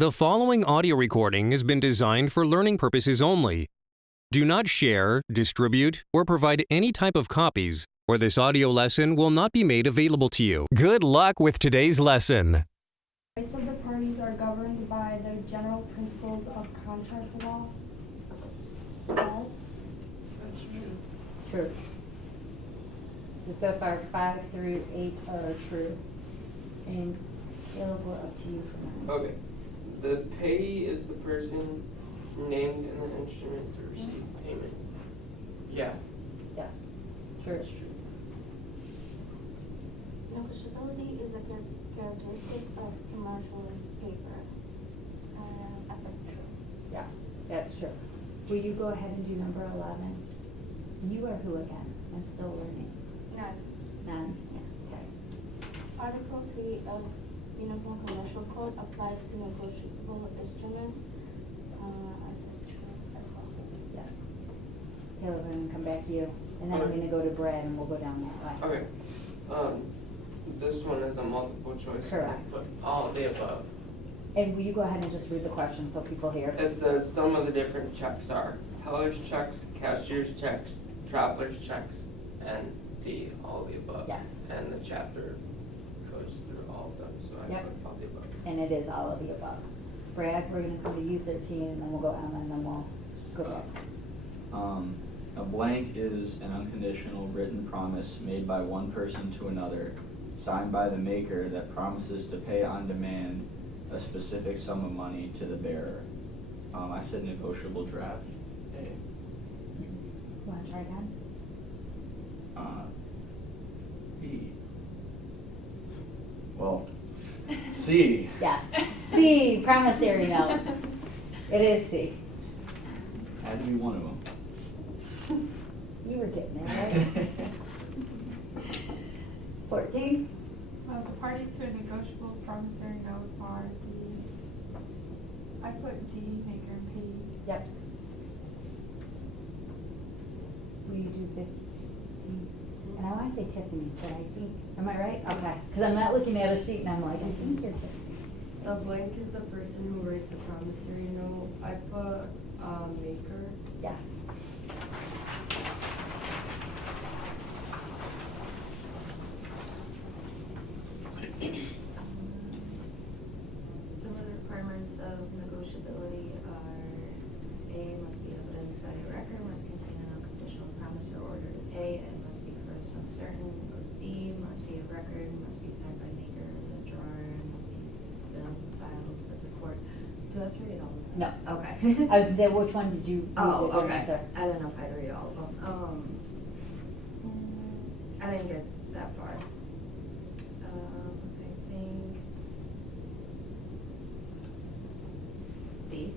The following audio recording has been designed for learning purposes only. Do not share, distribute, or provide any type of copies, or this audio lesson will not be made available to you. Good luck with today's lesson. Rights of the parties are governed by the general principles of contract law. True. So far 5 through 8 are true. And Caleb, we're up to you for 9. Okay. The payee is the person named in the instrument to receive payment. Yeah. Yes. True. That's true. Negotiability is a characteristics of commercial paper. I think true. Yes, that's true. Will you go ahead and do number 11? You are who again? I'm still learning. None. None? Yes, okay. Article 3 of Uniform Commercial Code applies to negotiable instruments. I said true as well. Yes. Caleb, I'm gonna come back to you. And then I'm Okay. gonna go to Brad and we'll go down that way. Okay. This one is a multiple choice. Correct. But all of the above. And will you go ahead and just read the question so people hear? It says some of the different checks are teller's checks, cashier's checks, traveler's checks, and D, all of the above. Yes. And the chapter goes through all of them, so I Yep. put all the above. And it is all of the above. Brad, we're gonna come to you 13 and then we'll go Emma and then we'll go back. A blank is an unconditional written promise made by one person to another, signed by the maker that promises to pay on demand a specific sum of money to the bearer. I said negotiable draft, A. Want to try again? B. Well, C. Yes. C, promissory note. It is C. Had to be one of them. You were getting there, right? 14? The parties to a negotiable promissory note are I put D, maker and P. Yep. Will you do 15? And I want to say Tiffany, but I think, am I right? Okay. Because I'm not looking at a sheet and I'm like, I think you're Tiffany. A blank is the person who writes a promissory note. I put maker. Yes. Some of the requirements of negotiability are A, must be evidenced by a record, must contain an unconditional promise or order to pay, and must be for some certain, or B, must be a record, must be signed by maker in a drawer, and must be filed with the court. Do I have to read all of them? No. Okay. I was saying, which one did you use as your okay. answer? I don't know if I'd read all of them. I didn't get that far. I think C.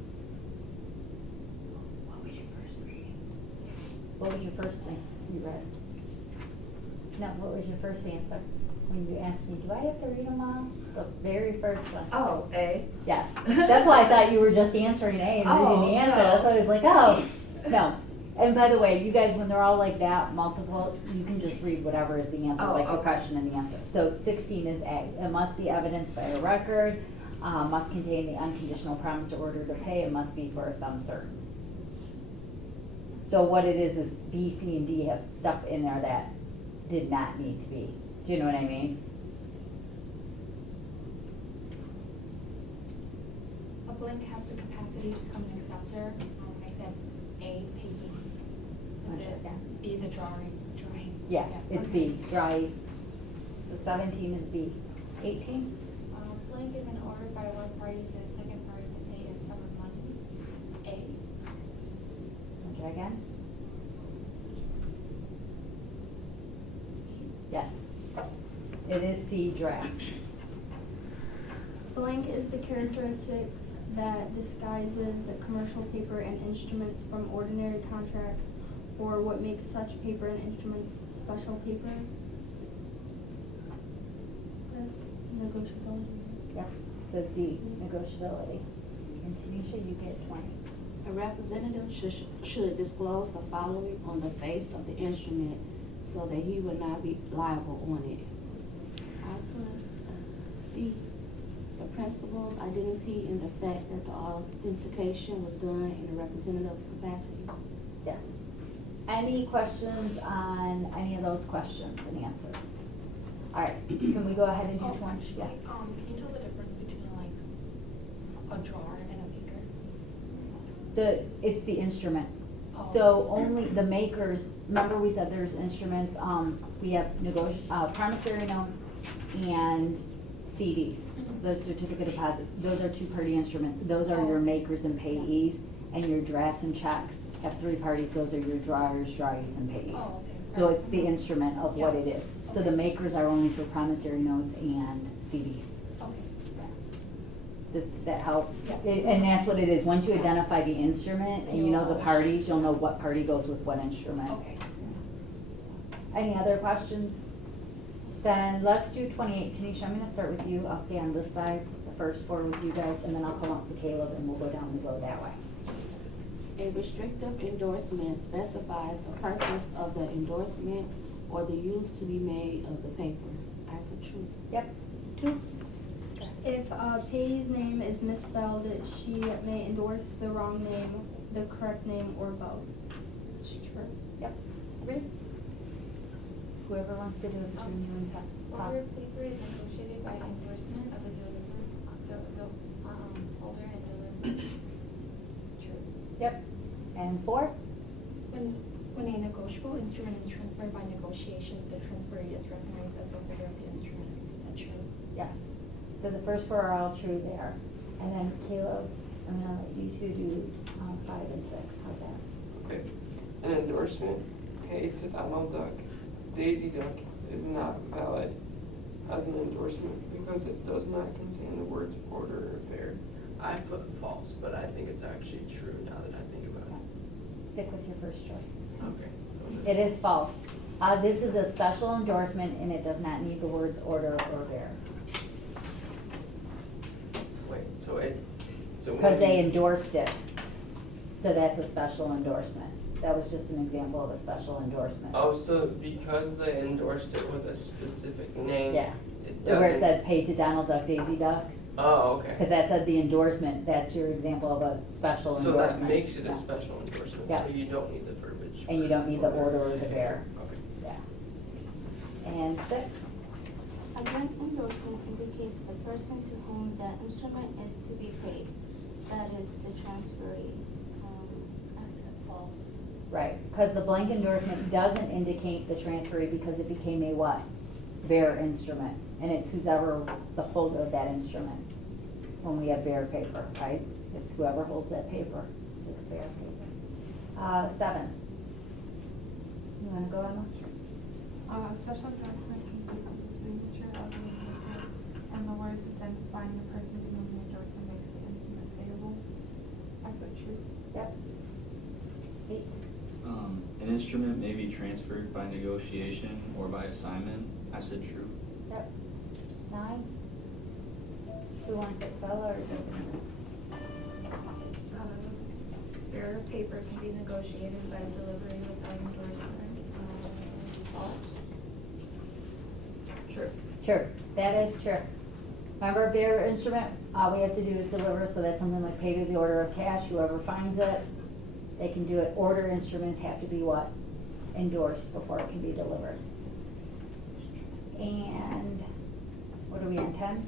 What was your first reading? What was your first thing you read? No, what was your first answer? When you asked me, do I have to read them all? The very first one. Oh, A. Yes. That's why I thought you were just answering A and reading the answer. no. That's why I was like, oh, no. And by the way, you guys, when they're all like that, multiple, you can just read whatever is the answer, Oh, like the okay. question and the answer. So 16 is A. It must be evidenced by a record, must contain the unconditional promise or order to pay, it must be for a sum certain. So what it is B, C, and D have stuff in there that did not need to be. Do you know what I mean? A blank has the capacity to become an acceptor. I said A, payee. Is Okay. it B, the drawing? Yeah, it's okay. B, dry. So 17 is B. 18? Blank is an order by one party to a second party to pay a sum of money. A. Wanna try again? C. Yes. It is C, draft. Blank is the characteristics that disguises the commercial paper and instruments from ordinary contracts, or what makes such paper and instruments special paper. That's negotiability. Yep. So D, negotiability. And Tanisha, you get 20. A representative should disclose the following on the face of the instrument so that he would not be liable on it. I put C, the principal's identity and the fact that the authentication was done in a representative capacity. Yes. Any questions on any of those questions and answers? All right, can we go ahead and do one? Yeah. Can you tell the difference between like a jar and a maker? It's the instrument. Oh. So only the makers, remember we said there's instruments, we have promissory notes and CDs, those certificate deposits. Those are two-party instruments. Those are your makers and payees, and your drafts and checks have three parties. Those are your drawers, drawees, and payees. Oh, okay. So it's the instrument of what Yeah. it is. So the makers are only for promissory notes and CDs. Okay. Does that help? Yes. And that's what it is. Once you identify the instrument and you know the You'll- parties, you'll know what party goes with what instrument. Okay. Any other questions? Then let's do 28. Tanisha, I'm gonna start with you. I'll stay on this side, the first four with you guys, and then I'll come up to Caleb and we'll go down the road that way. A restrictive endorsement specifies the purpose of the endorsement or the use to be made of the paper. I put true. Yep. Two. If a payee's name is misspelled, she may endorse the wrong name, the correct name, or both. It's true. Yep. Read. Whoever wants to do it between you and Todd. Order paper is negotiated by endorsement of the holder and deliverer. True. Yep. And four? When a negotiable instrument is transferred by negotiation, the transferee is recognized as the holder of the instrument. Is that true? Yes. So the first four are all true there. And then Caleb, I'm gonna let you two do 5 and 6. How's that? Okay. An endorsement paid to Donald Duck, Daisy Duck is not valid as an endorsement because it does not contain the words order or affair. I put false, but I think it's actually true now that I think about it. Stick with your first choice. Okay. So It is false. This is a special endorsement and it does not need the words order or bear. Wait, so it, so. Because when they you- endorsed it. So that's a special endorsement. That was just an example of a special endorsement. Oh, so because they endorsed it with a specific name? Yeah. It Where it doesn't- said paid to Donald Duck, Daisy Duck. Oh, okay. Because that said the endorsement, that's your example of a special So endorsement. that makes it a Yeah. special endorsement, Yeah. so you don't need the verbiage. And you for don't need the order or the bear. Okay. Yeah. And 6? A blank endorsement indicates the person to whom the instrument is to be paid. That is the transferee. I said false. Right, because the blank endorsement doesn't indicate the transferee because it became a what? Bearer instrument, and it's who's ever the holder of that instrument. When we have bearer paper, right? It's whoever holds that paper, it's bearer paper. 7. You wanna go, Emma? Special endorsement consists of the signature of the endorser and the words identifying the person to whom the endorsement makes the instrument payable. I put true. Yep. 8. An instrument may be transferred by negotiation or by assignment. I said true. Yep. 9. Who wants it, Bella or Tiffany? Bearer of paper can be negotiated by delivery without endorsement. False. True. True, that is true. Remember bearer instrument, all we have to do is deliver, so that's something like pay to the order of cash, whoever finds it, they can do it. Order instruments have to be what? Endorsed before it can be delivered. And, what are we on, 10?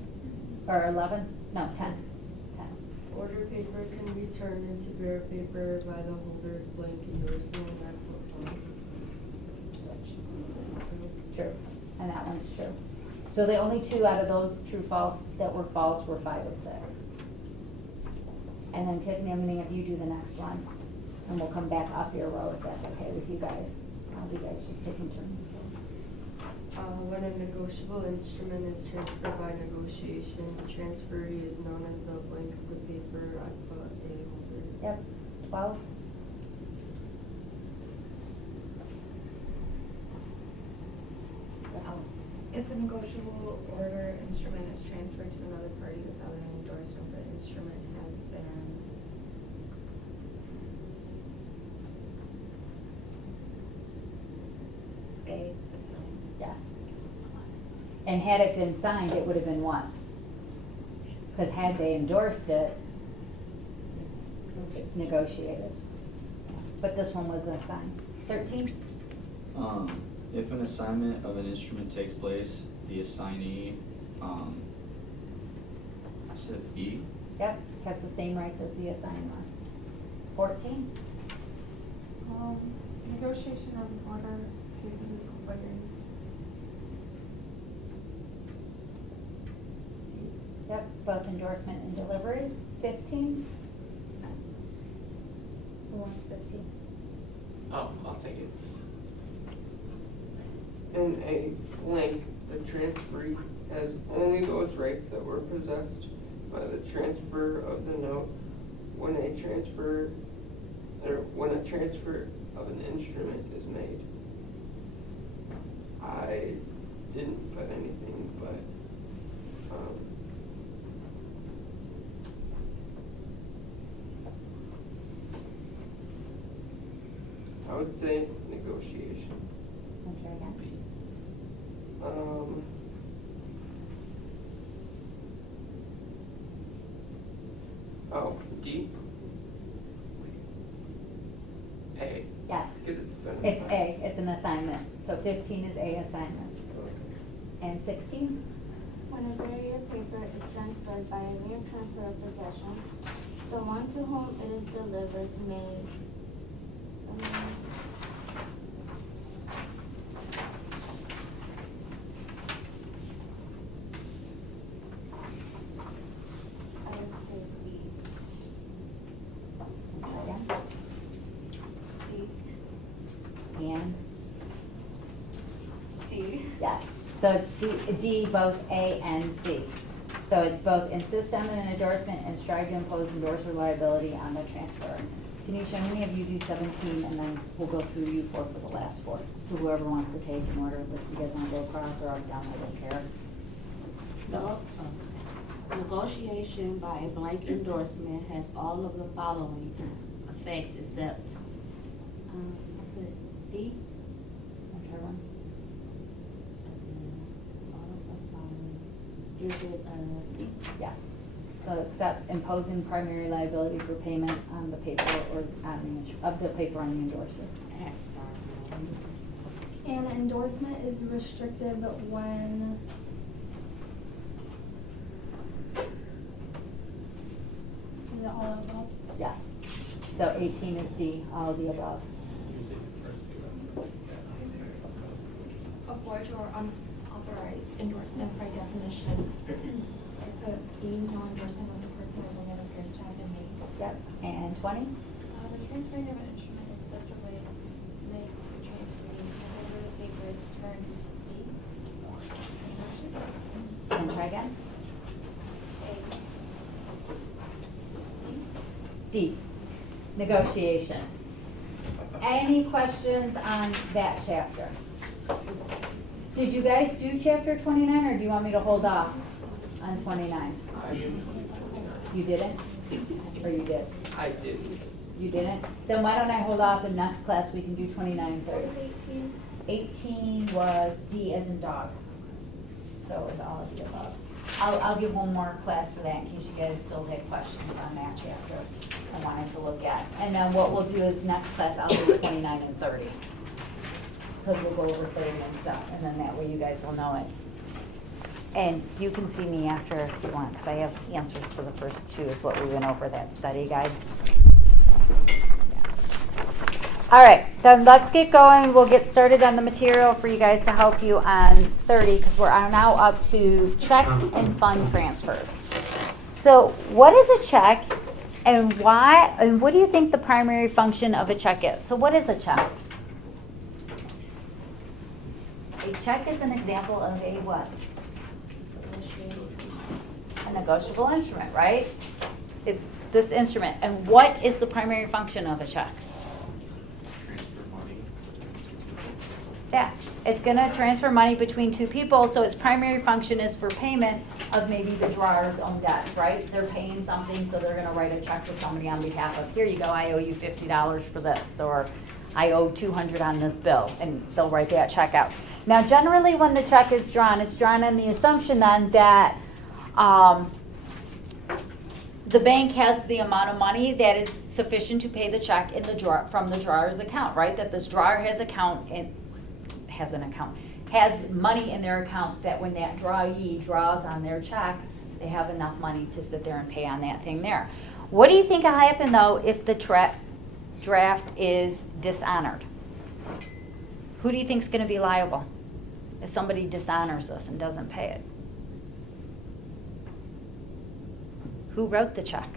Or 11? No, 10. 10. Order paper can be turned into bearer paper by the holder's blank endorsement. I put false. True, and that one's true. So the only two out of those true false that were false were 5 and 6. And then Tiffany, I'm gonna have you do the next one, and we'll come back up your row if that's okay with you guys. You guys just taking turns. When a negotiable instrument is transferred by negotiation, the transferee is known as the blank of the paper. I put a holder. Yep, 12. If a negotiable order instrument is transferred to another party without an endorsement, the instrument has been assigned. Yes. And had it been signed, it would have been what? Because had they endorsed it, negotiated. But this one was assigned. 13? If an assignment of an instrument takes place, the assignee, I said B. Yep, has the same rights as the assigned one. 14? Negotiation of an order paid for legal burdens. C. Yep, both endorsement and delivery. 15? Who wants 15? Oh, I'll take it. In a blank, the transferee has only those rights that were possessed by the transfer of the note when a transfer of an instrument is made. I didn't put anything, but I would say negotiation. Want to try again? Oh, D? A. Yes. Because it's been It's assigned. A, it's an assignment. So 15 is A assignment. And 16? When a barrier paper is transferred by a mere transfer of possession, the one to whom it is delivered may I would say B. Try again. C. And? D. Yes. So it's D, both A and C. So it's both insist on an endorsement and strive to impose endorser liability on the transfer. Tanisha, how many of you do 17, and then we'll go through you four for the last four. So whoever wants to take in order, if you guys want to go across or up, down, I don't care. So, negotiation by a blank endorsement has all of the following effects except, I put D. Want to try one? All of the following. Is it, C? Yes. So except imposing primary liability for payment on the paper or on the, of the paper on the endorser. I had to start. An endorsement is restrictive when is it all above? Yes. So 18 is D, all of the above. A forged or unauthorized endorsements by definition. I put B, no endorsement of the person or when it appears to have been made. Yep. And 20? The transferring of an instrument in such a way to make the transferee whenever the paper is turned B. And try again? D, negotiation. Any questions on that chapter? Did you guys do chapter 29 or do you want me to hold off on 29? You didn't? Or you did? I did. You didn't? Then why don't I hold off and next class we can do 29 What was first. 18? 18 was D as in dog. So it was all of the above. I'll give one more class for that in case you guys still had questions on that chapter and wanted to look at. And then what we'll do is next class I'll do 29 and 30. Because we'll go over 30 and stuff, and then that way you guys will know it. And you can see me after if you want, because I have answers to the first two is what we went over that study guide. So, yeah. All right, then let's get going. We'll get started on the material for you guys to help you on 30, because we're now up to checks and fund transfers. So what is a check, and why, and what do you think the primary function of a check is? So what is a check? A check is an example of a what? A negotiable instrument, right? It's this instrument. And what is the primary function of a check? Transfer money. Yeah, it's gonna transfer money between two people, so its primary function is for payment of maybe the drawer's own debt, right? They're paying something, so they're gonna write a check to somebody on behalf of, here you go, I owe you $50 for this, or I owe $200 on this bill, and they'll write that check out. Now, generally, when the check is drawn, it's drawn on the assumption then that the bank has the amount of money that is sufficient to pay the check in the drawer, from the drawer's account, right? That this drawer has has money in their account that when that drawee draws on their check, they have enough money to sit there and pay on that thing there. What do you think will happen though if the draft is dishonored? Who do you think is going to be liable if somebody dishonors this and doesn't pay it? Who wrote the check?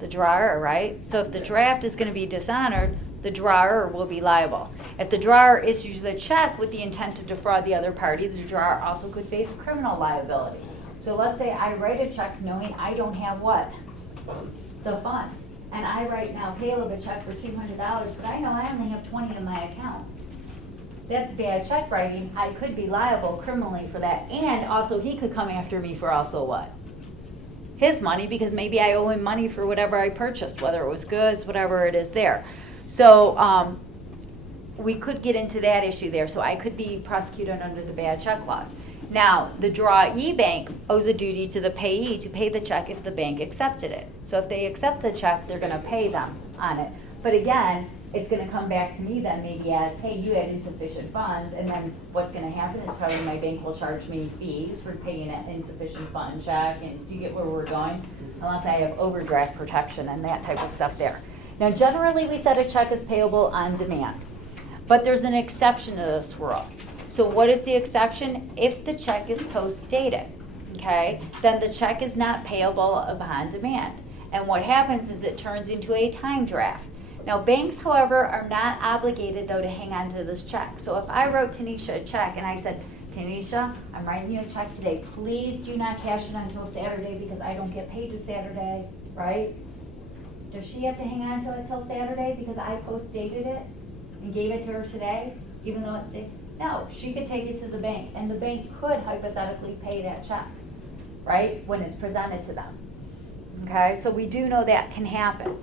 The drawer, right? So if the draft is going to be dishonored, the drawer will be liable. If the drawer issues the check with the intent to defraud the other party, the drawer also could face criminal liability. So let's say I write a check knowing I don't have what? The funds. And I write now Caleb a check for $200, but I know I only have 20 in my account. That's bad check writing. I could be liable criminally for that. And also he could come after me for also what? His money, because maybe I owe him money for whatever I purchased, whether it was goods, whatever it is there. So we could get into that issue there. So I could be prosecuted under the bad check laws. Now, the drawee bank owes a duty to the payee to pay the check if the bank accepted it. So if they accept the check, they're going to pay them on it. But again, it's going to come back to me then maybe as, hey, you had insufficient funds, and then what's going to happen is probably my bank will charge me fees for paying an insufficient fund check, and do you get where we're going? Unless I have overdraft protection and that type of stuff there. Now, generally, we said a check is payable on demand, but there's an exception to this rule. So what is the exception? If the check is post-dated, okay, then the check is not payable upon demand. And what happens is it turns into a time draft. Now, banks, however, are not obligated, though, to hang on to this check. So if I wrote Tanisha a check and I said, Tanisha, I'm writing you a check today. Please do not cash it until Saturday because I don't get paid till Saturday, right? Does she have to hang on to it till Saturday because I post-dated it and gave it to her today, even though it's... No, she could take it to the bank, and the bank could hypothetically pay that check, right, when it's presented to them. Okay, so we do know that can happen.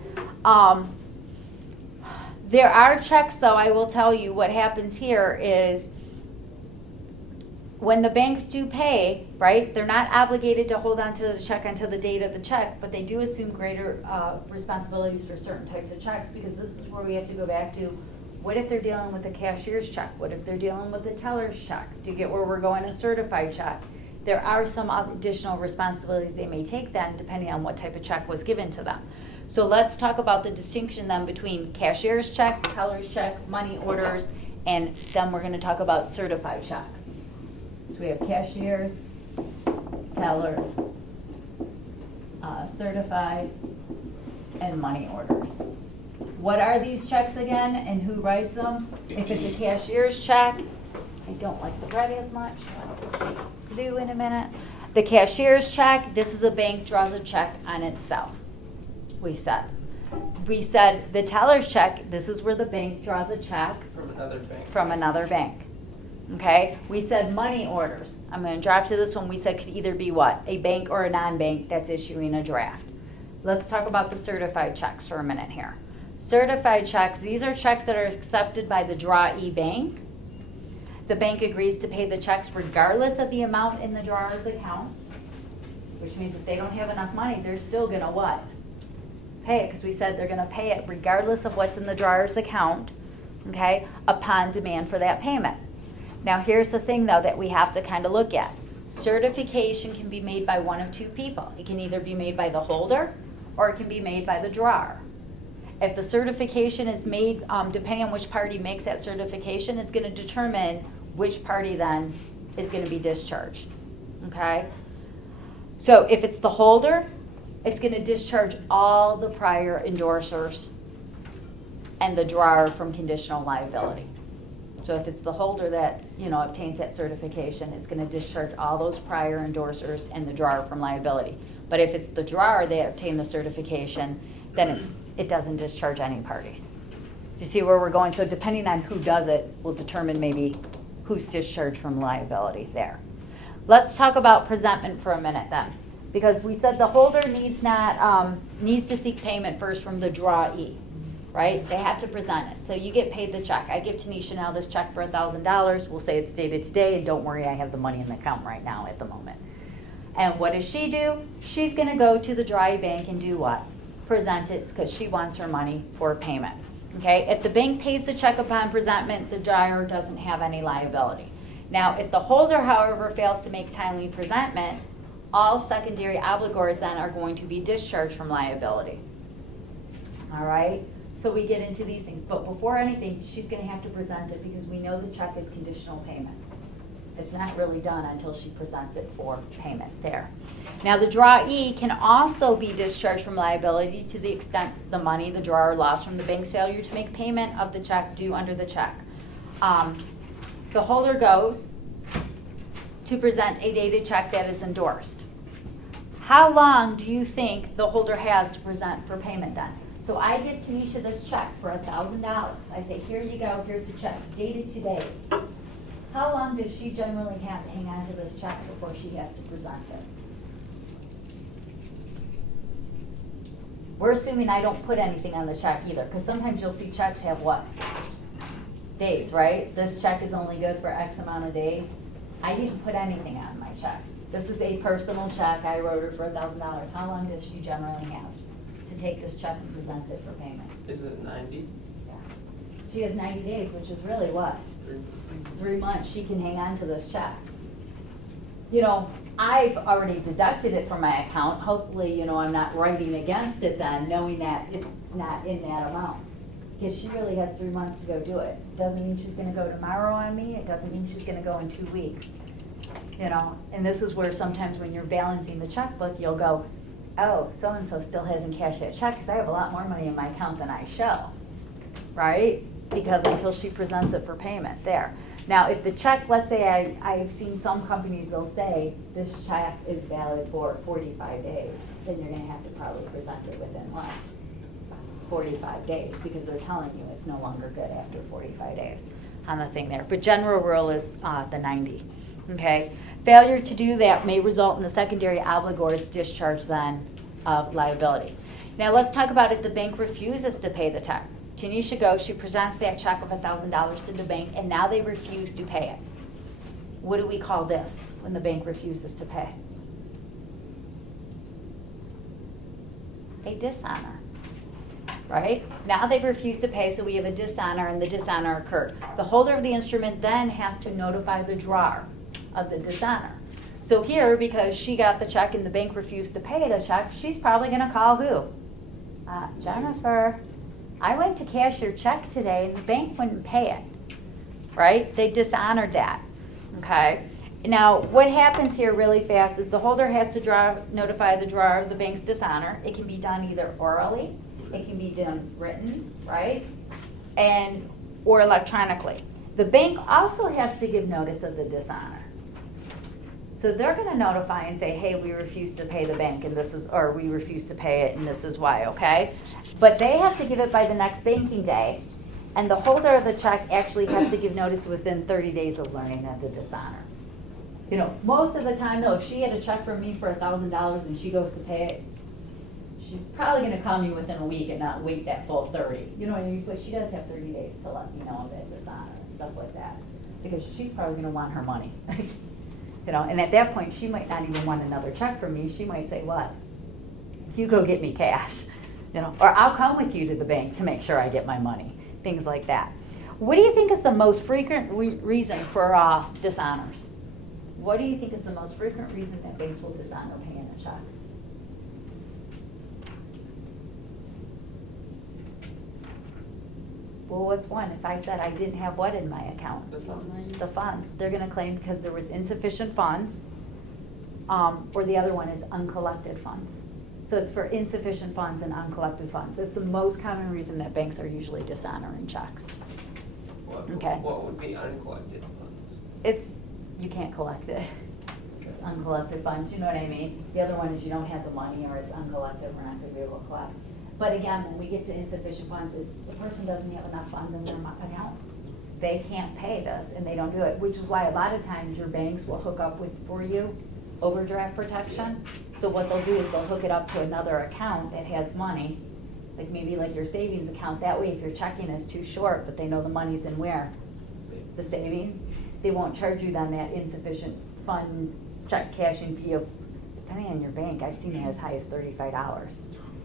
There are checks, though, I will tell you what happens here is when the banks do pay, right, they're not obligated to hold on to the check until the date of the check, but they do assume greater responsibilities for certain types of checks, because this is where we have to go back to, what if they're dealing with a cashier's check? What if they're dealing with a teller's check? Do you get where we're going? A certified check. There are some additional responsibilities they may take then, depending on what type of check was given to them. So let's talk about the distinction then between cashier's check, teller's check, money orders, and then we're going to talk about certified checks. So we have cashiers, tellers, certified, and money orders. What are these checks again, and who writes them? If it's a cashier's check, I don't like the red as much, so I'll take blue in a minute. The cashier's check, this is a bank draws a check on itself, we said. We said the teller's check, this is where the bank draws a check from another bank. Okay, we said money orders. I'm going to drop to this one. We said could either be what? A bank or a non-bank that's issuing a draft. Let's talk about the certified checks for a minute here. Certified checks, these are checks that are accepted by the drawee bank. The bank agrees to pay the checks regardless of the amount in the drawer's account, which means if they don't have enough money, they're still going to what? Pay it, because we said they're going to pay it regardless of what's in the drawer's account, okay, upon demand for that payment. Now, here's the thing, though, that we have to kind of look at. Certification can be made by one of two people. It can either be made by the holder or it can be made by the drawer. If the certification is made, depending on which party makes that certification, it's going to determine which party then is going to be discharged, okay? So if it's the holder, it's going to discharge all the prior endorsers and the drawer from conditional liability. So if it's the holder that, obtains that certification, it's going to discharge all those prior endorsers and the drawer from liability. But if it's the drawer that obtained the certification, then it doesn't discharge any parties. You see where we're going? So depending on who does it will determine maybe who's discharged from liability there. Let's talk about presentment for a minute then, because we said the holder needs to seek payment first from the drawee, right? They have to present it. So you get paid the check. I give Tanisha now this check for $1,000. We'll say it's dated today, and don't worry, I have the money in the account right now at the moment. And what does she do? She's gonna go to the dry bank and do what? Present it, because she wants her money for payment. Okay, if the bank pays the check upon presentment, the dryer doesn't have any liability. Now, if the holder, however, fails to make timely presentment, all secondary obligors then are going to be discharged from liability. All right, so we get into these things, but before anything, she's gonna have to present it because we know the check is conditional payment. It's not really done until she presents it for payment there. Now, the drawee can also be discharged from liability to the extent the money the drawer lost from the bank's failure to make payment of the check due under the check. The holder goes to present a dated check that is endorsed. How long do you think the holder has to present for payment then? So I give Tanisha this check for $1,000. I say, here you go, here's the check, dated today. How long does she generally have to hang on to this check before she has to present it? We're assuming I don't put anything on the check either, because sometimes you'll see checks have what? Days, right? This check is only good for X amount of days. I didn't put anything on my check. This is a personal check. I wrote her for $1,000. How long does she generally have to take this check and present it for payment? Is it 90? Yeah. She has 90 days, which is really what? 3 months. She can hang on to this check. You know, I've already deducted it from my account. Hopefully, you know, I'm not writing against it then, knowing that it's not in that amount. Because she really has 3 months to go do it. Doesn't mean she's gonna go tomorrow on me. It doesn't mean she's gonna go in 2 weeks. You know, and this is where sometimes when you're balancing the checkbook, you'll go, oh, so-and-so still hasn't cashed that check because I have a lot more money in my account than I show, right? Because until she presents it for payment, there. Now, if the check, let's say I've seen some companies, they'll say this check is valid for 45 days, then you're gonna have to probably present it within what? 45 days, because they're telling you it's no longer good after 45 days on the thing there. But general rule is the 90, okay? Failure to do that may result in the secondary obligor's discharge then of liability. Now let's talk about if the bank refuses to pay the check. Tanisha goes, she presents that check of $1,000 to the bank, and now they refuse to pay it. What do we call this when the bank refuses to pay? A dishonor, right? Now they've refused to pay, so we have a dishonor, and the dishonor occurred. The holder of the instrument then has to notify the drawer of the dishonor. So here, because she got the check and the bank refused to pay the check, she's probably gonna call who? Jennifer, I went to cash your check today and the bank wouldn't pay it, right? They dishonored that, okay? Now, what happens here really fast is the holder has to notify the drawer of the bank's dishonor. It can be done either orally, it can be done written, right? Or electronically. The bank also has to give notice of the dishonor. So they're gonna notify and say, hey, we refuse to pay the bank and this is, or we refuse to pay it and this is why, okay? But they have to give it by the next banking day, and the holder of the check actually has to give notice within 30 days of learning of the dishonor. You know, most of the time though, if she had a check from me for $1,000 and she goes to pay it, she's probably gonna call me within a week and not wait that full 30. You know what I mean? But she does have 30 days to let me know of that dishonor and stuff like that, because she's probably gonna want her money. You know, and at that point, she might not even want another check from me. She might say, what? You go get me cash, you know, or I'll come with you to the bank to make sure I get my money, things like that. What do you think is the most frequent reason for dishonors? What do you think is the most frequent reason that banks will dishonor paying a check? Well, what's one? If I said I didn't have what in my account? The funds. The funds. They're gonna claim because there was insufficient funds, or the other one is uncollected funds. So it's for insufficient funds and uncollected funds. It's the most common reason that banks are usually dishonoring checks. Okay. What would be uncollected funds? You can't collect it. It's uncollected funds, you know what I mean? The other one is you don't have the money, or it's uncollected, we're not gonna be able to collect. But again, when we get to insufficient funds, is the person doesn't have enough funds in their account. They can't pay this and they don't do it, which is why a lot of times your banks will hook up for you overdraft protection. So what they'll do is they'll hook it up to another account that has money, like maybe like your savings account. That way if your checking is too short, but they know the money's in where? The savings. They won't charge you then that insufficient fund check cashing fee of depending on your bank, I've seen it as high as $35.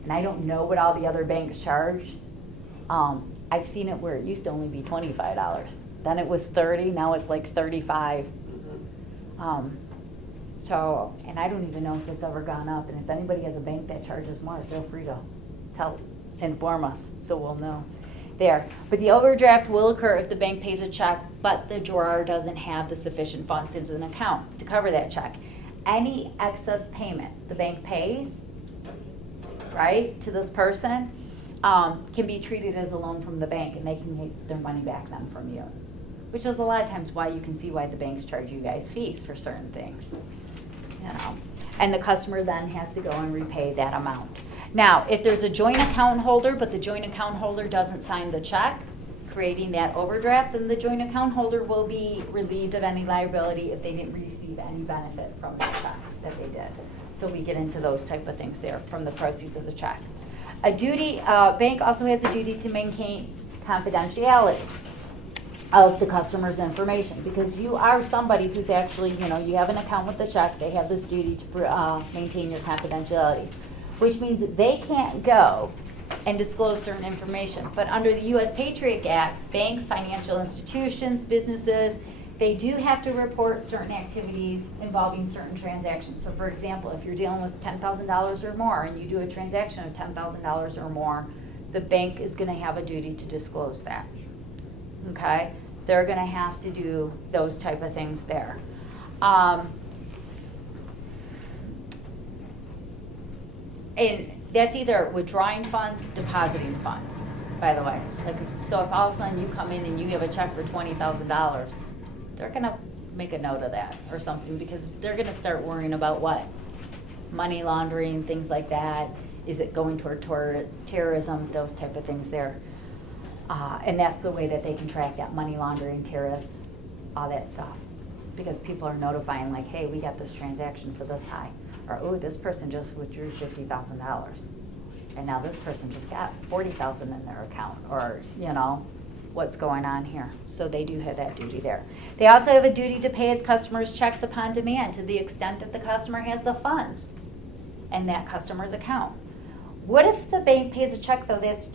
And I don't know what all the other banks charge. I've seen it where it used to only be $25. Then it was 30, now it's like 35. So, and I don't even know if it's ever gone up. And if anybody has a bank that charges more, feel free to inform us so we'll know. There. But the overdraft will occur if the bank pays a check, but the drawer doesn't have the sufficient funds in an account to cover that check. Any excess payment the bank pays, right, to this person, can be treated as a loan from the bank, and they can get their money back then from you. Which is a lot of times why you can see why the banks charge you guys fees for certain things. You know, and the customer then has to go and repay that amount. Now, if there's a joint account holder, but the joint account holder doesn't sign the check, creating that overdraft, then the joint account holder will be relieved of any liability if they didn't receive any benefit from the check that they did. So we get into those type of things there from the proceeds of the check. A duty, bank also has a duty to maintain confidentiality of the customer's information, because you are somebody who's actually, you know, you have an account with the check, they have this duty to maintain your confidentiality, which means that they can't go and disclose certain information. But under the U.S. Patriot Act, banks, financial institutions, businesses, they do have to report certain activities involving certain transactions. So for example, if you're dealing with $10,000 or more and you do a transaction of $10,000 or more, the bank is going to have a duty to disclose that. Okay? They're going to have to do those type of things there. And that's either withdrawing funds, depositing funds, by the way. Like, so if all of a sudden you come in and you have a check for $20,000, they're going to make a note of that or something, because they're going to start worrying about what? Money laundering, things like that. Is it going toward terrorism, those type of things there. And that's the way that they can track that, money laundering, terrorists, all that stuff. Because people are notifying like, hey, we got this transaction for this high. Or, oh, this person just withdrew $50,000. And now this person just got $40,000 in their account. Or, you know, what's going on here. So they do have that duty there. They also have a duty to pay its customers checks upon demand to the extent that the customer has the funds in that customer's account. What if the bank pays a check, though, that's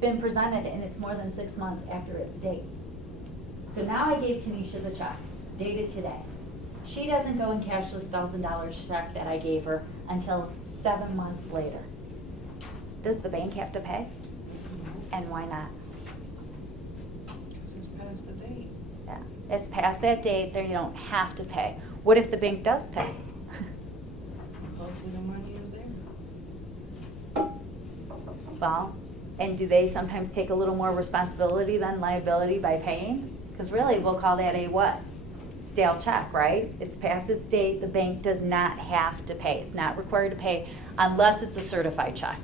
been presented and it's more than 6 months after its date? So now I gave Tanisha the check, dated today. She doesn't go and cash this $1,000 check that I gave her until 7 months later. Does the bank have to pay? And why not? Because it's past the date. Yeah, it's past that date, then you don't have to pay. What if the bank does pay? Hopefully the money is there. Well, and do they sometimes take a little more responsibility than liability by paying? Because really, we'll call that a what? Stale check, right? It's past its date, the bank does not have to pay. It's not required to pay unless it's a certified check,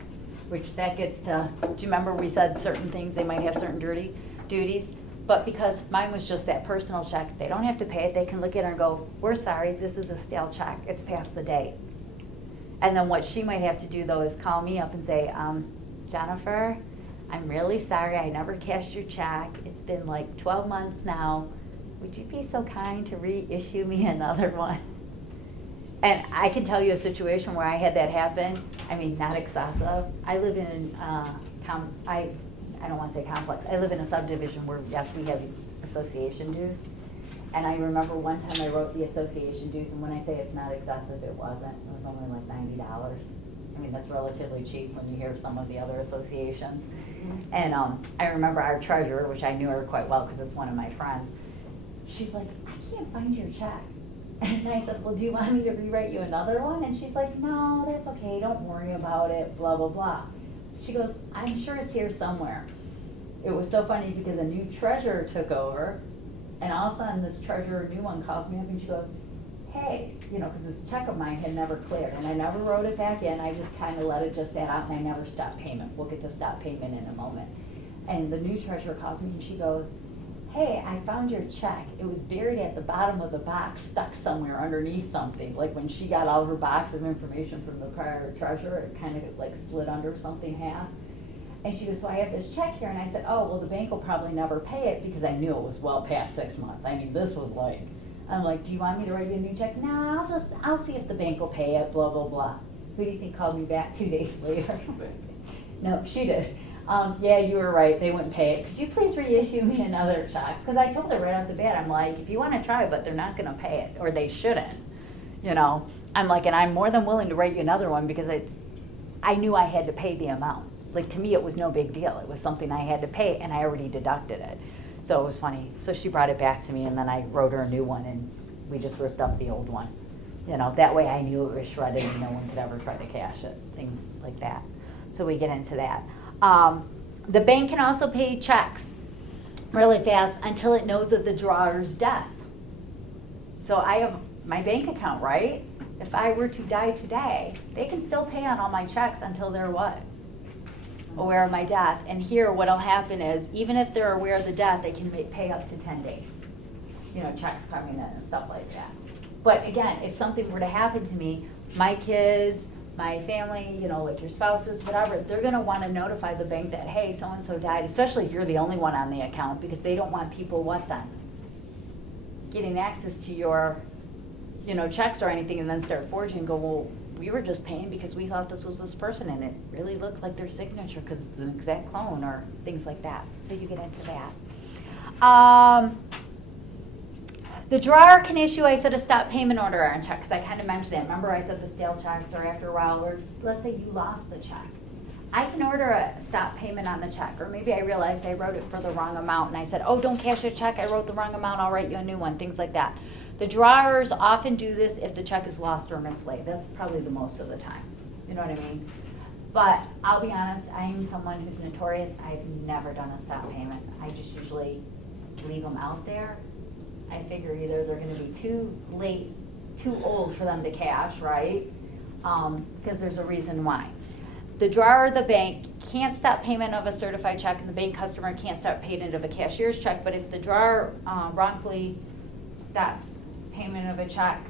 which that gets to, do you remember we said certain things, they might have certain duties? But because mine was just that personal check, they don't have to pay it. They can look at it and go, we're sorry, this is a stale check. It's past the date. And then what she might have to do, though, is call me up and say, Jennifer, I'm really sorry, I never cashed your check. It's been like 12 months now. Would you be so kind to reissue me another one? And I can tell you a situation where I had that happen. I mean, not excessive. I live in, I don't want to say complex. I live in a subdivision where, yes, we have association dues. And I remember one time I wrote the association dues, and when I say it's not excessive, it wasn't. It was only like $90. I mean, that's relatively cheap when you hear some of the other associations. Mm-hmm. And I remember our treasurer, which I knew her quite well because it's one of my friends, she's like, I can't find your check. And I said, well, do you want me to rewrite you another one? And she's like, no, that's okay, don't worry about it, blah, blah, blah. She goes, I'm sure it's here somewhere. It was so funny because a new treasurer took over, and all of a sudden this treasurer, new one, calls me up and she goes, hey, you know, because this check of mine had never cleared, and I never wrote it back in. I just kind of let it just sat out, and I never stopped payment. We'll get to stop payment in a moment. And the new treasurer calls me and she goes, hey, I found your check. It was buried at the bottom of the box, stuck somewhere underneath something. Like when she got all of her box of information from the prior treasurer, it kind of like slid under something half. And she goes, so I have this check here. And I said, oh, well, the bank will probably never pay it, because I knew it was well past 6 months. I mean, this was like I'm like, do you want me to write you a new check? No, I'll see if the bank will pay it, blah, blah, blah. Who do you think called me back 2 days later? No, she did. Yeah, you were right, they wouldn't pay it. Could you please reissue me another check? Because I told her right off the bat, I'm like, if you want to try, but they're not going to pay it, or they shouldn't, you know. I'm like, and I'm more than willing to write you another one because I knew I had to pay the amount. Like, to me, it was no big deal. It was something I had to pay, and I already deducted it. So it was funny. So she brought it back to me, and then I wrote her a new one, and we just ripped up the old one. You know, that way I knew it was shredded and no one could ever try to cash it, things like that. So we get into that. The bank can also pay checks really fast until it knows of the drawer's death. So I have my bank account, right? If I were to die today, they can still pay on all my checks until they're what? Aware of my death. And here what'll happen is, even if they're aware of the death, they can pay up to 10 days. You know, checks coming in and stuff like that. But again, if something were to happen to me, my kids, my family, you know, like your spouses, whatever, they're gonna wanna notify the bank that, hey, so-and-so died, especially if you're the only one on the account, because they don't want people, what then? Getting access to your, you know, checks or anything, and then start forging and go, well, we were just paying because we thought this was this person, and it really looked like their signature because it's an exact clone, or things like that. So you get into that. The drawer can issue, I said, a stop payment order on check, because I kind of mentioned that. Remember I said the stale checks, or after a while, or let's say you lost the check. I can order a stop payment on the check, or maybe I realized I wrote it for the wrong amount, and I said, oh, don't cash your check, I wrote the wrong amount, I'll write you a new one, things like that. The drawers often do this if the check is lost or mislaid. That's probably the most of the time. You know what I mean? But I'll be honest, I am someone who's notorious. I've never done a stop payment. I just usually leave them out there. I figure either they're going to be too late, too old for them to cash, right? Because there's a reason why. The drawer or the bank can't stop payment of a certified check, and the bank customer can't stop payment of a cashier's check. But if the drawer wrongfully stops payment of a check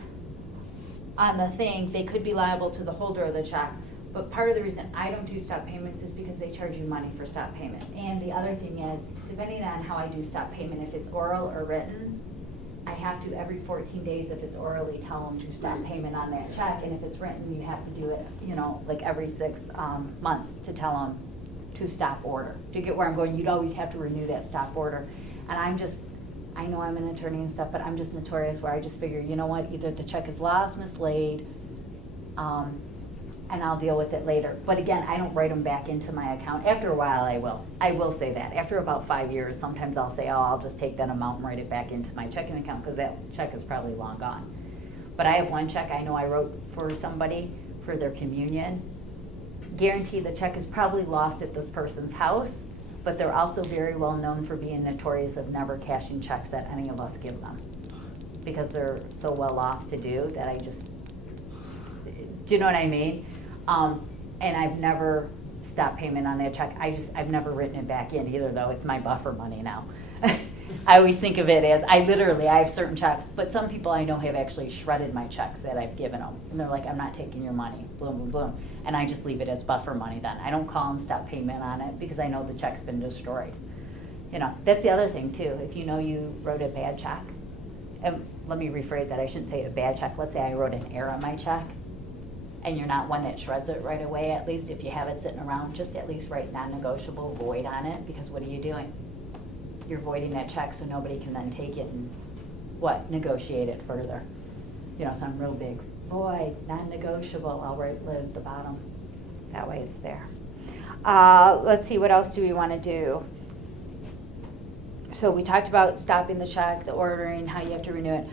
on the thing, they could be liable to the holder of the check. But part of the reason I don't do stop payments is because they charge you money for stop payment. And the other thing is, depending on how I do stop payment, if it's oral or written, I have to every 14 days, if it's orally, tell them to stop payment on that check. And if it's written, you have to do it, you know, like every 6 months to tell them to stop order. Do you get where I'm going? You'd always have to renew that stop order. And I know I'm an attorney and stuff, but I'm just notorious where I just figure, you know what, either the check is lost, mislaid, and I'll deal with it later. But again, I don't write them back into my account. After a while, I will. I will say that. After about 5 years, sometimes I'll say, oh, I'll just take that amount and write it back into my checking account, because that check is probably long gone. But I have one check I know I wrote for somebody for their communion. Guarantee the check is probably lost at this person's house, but they're also very well known for being notorious of never cashing checks that any of us give them, because they're so well off to do that. Do you know what I mean? And I've never stopped payment on that check. I've never written it back in either, though. It's my buffer money now. I always think of it as, I have certain checks, but some people I know have actually shredded my checks that I've given them. And they're like, I'm not taking your money, boom, boom, boom. And I just leave it as buffer money then. I don't call them stop payment on it, because I know the check's been destroyed. You know, that's the other thing too. If you know you wrote a bad check, and let me rephrase that, I shouldn't say a bad check. Let's say I wrote an error on my check, and you're not one that shreds it right away. At least if you have it sitting around, just at least write non-negotiable void on it, because what are you doing? You're voiding that check so nobody can then take it and negotiate it further. You know, some real big void, non-negotiable, I'll write lid at the bottom. That way it's there. Let's see, what else do we want to do? So we talked about stopping the check, the ordering, how you have to renew it.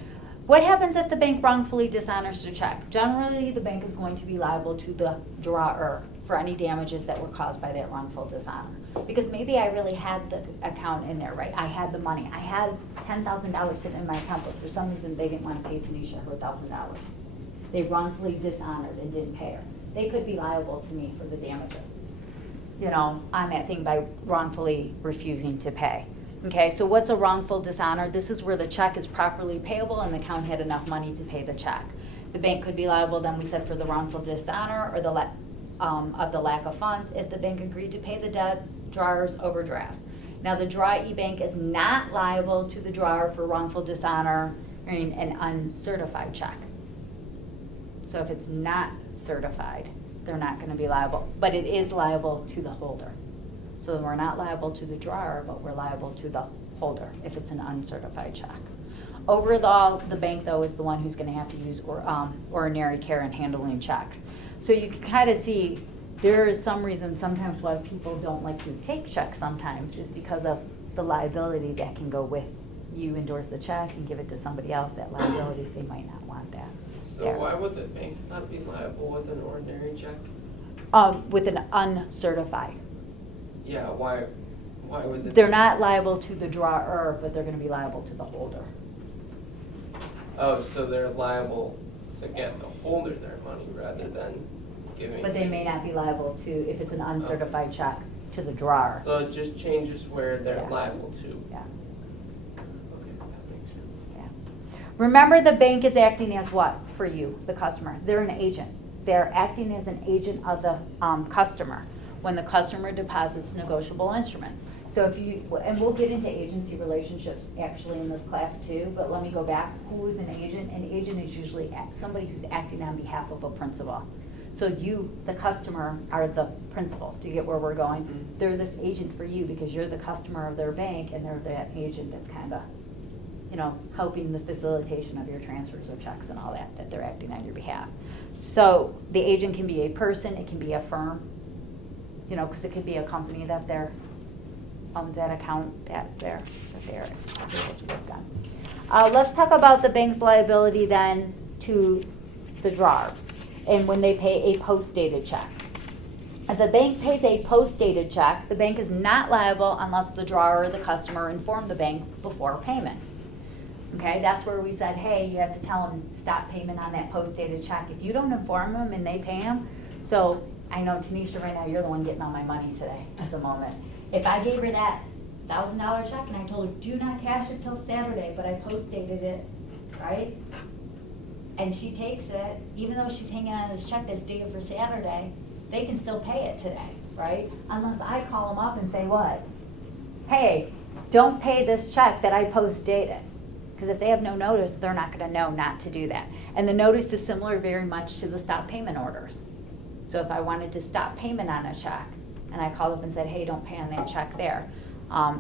What happens if the bank wrongfully dishonors the check? Generally, the bank is going to be liable to the drawer for any damages that were caused by that wrongful dishonor. Because maybe I really had the account in there, right? I had the money. I had $10,000 sitting in my account, but for some reason they didn't want to pay Tanisha her $1,000. They wrongfully dishonored and didn't pay her. They could be liable to me for the damages, you know, on that thing by wrongfully refusing to pay. Okay, so what's a wrongful dishonor? This is where the check is properly payable and the account had enough money to pay the check. The bank could be liable, then we said, for the wrongful dishonor or the lack of funds if the bank agreed to pay the debt, drawers, overdrafts. Now the draw e-bank is not liable to the drawer for wrongful dishonor I mean, an uncertified check. So if it's not certified, they're not gonna be liable, but it is liable to the holder. So we're not liable to the drawer, but we're liable to the holder if it's an uncertified check. Overall, the bank though is the one who's gonna have to use ordinary care in handling checks. So you can kind of see, there is some reason sometimes why people don't like to take checks sometimes is because of the liability that can go with you endorse the check and give it to somebody else, that liability, they might not want that. So there. why would the bank not be liable with an ordinary check? With an uncertified. Yeah, why would the? They're not liable to the drawer, but they're gonna be liable to the holder. Oh, so they're liable to get the holder their money rather than giving. But they may not be liable to, if it's an uncertified check, to the drawer. So it just changes where they're Yeah. liable to. Yeah. Okay, that makes sense. Yeah. Remember, the bank is acting as what for you, the customer? They're an agent. They're acting as an agent of the customer when the customer deposits negotiable instruments. So if you, and we'll get into agency relationships actually in this class too, but let me go back. Who is an agent? An agent is usually somebody who's acting on behalf of a principal. So you, the customer, are the principal. Do you get where we're going? Mhm. They're this agent for you because you're the customer of their bank and they're that agent that's kind of, you know, helping the facilitation of your transfers of checks and all that they're acting on your behalf. So the agent can be a person, it can be a firm, you know, because it could be a company that owns that account that's there, that they're able to work on. Let's talk about the bank's liability then to the drawer and when they pay a post-dated check. If the bank pays a post-dated check, the bank is not liable unless the drawer or the customer informed the bank before payment. Okay, that's where we said, hey, you have to tell them stop payment on that post-dated check. If you don't inform them and they pay them, so I know Tanisha right now, you're the one getting all my money today at the moment. If I gave her that $1,000 check and I told her, do not cash it till Saturday, but I post-dated it, right? And she takes it, even though she's hanging on this check that's dated for Saturday, they can still pay it today, right? Unless I call them up and say what? Hey, don't pay this check that I post-dated. Because if they have no notice, they're not gonna know not to do that. And the notice is similar very much to the stop payment orders. So if I wanted to stop payment on a check, and I called up and said, hey, don't pay on that check there,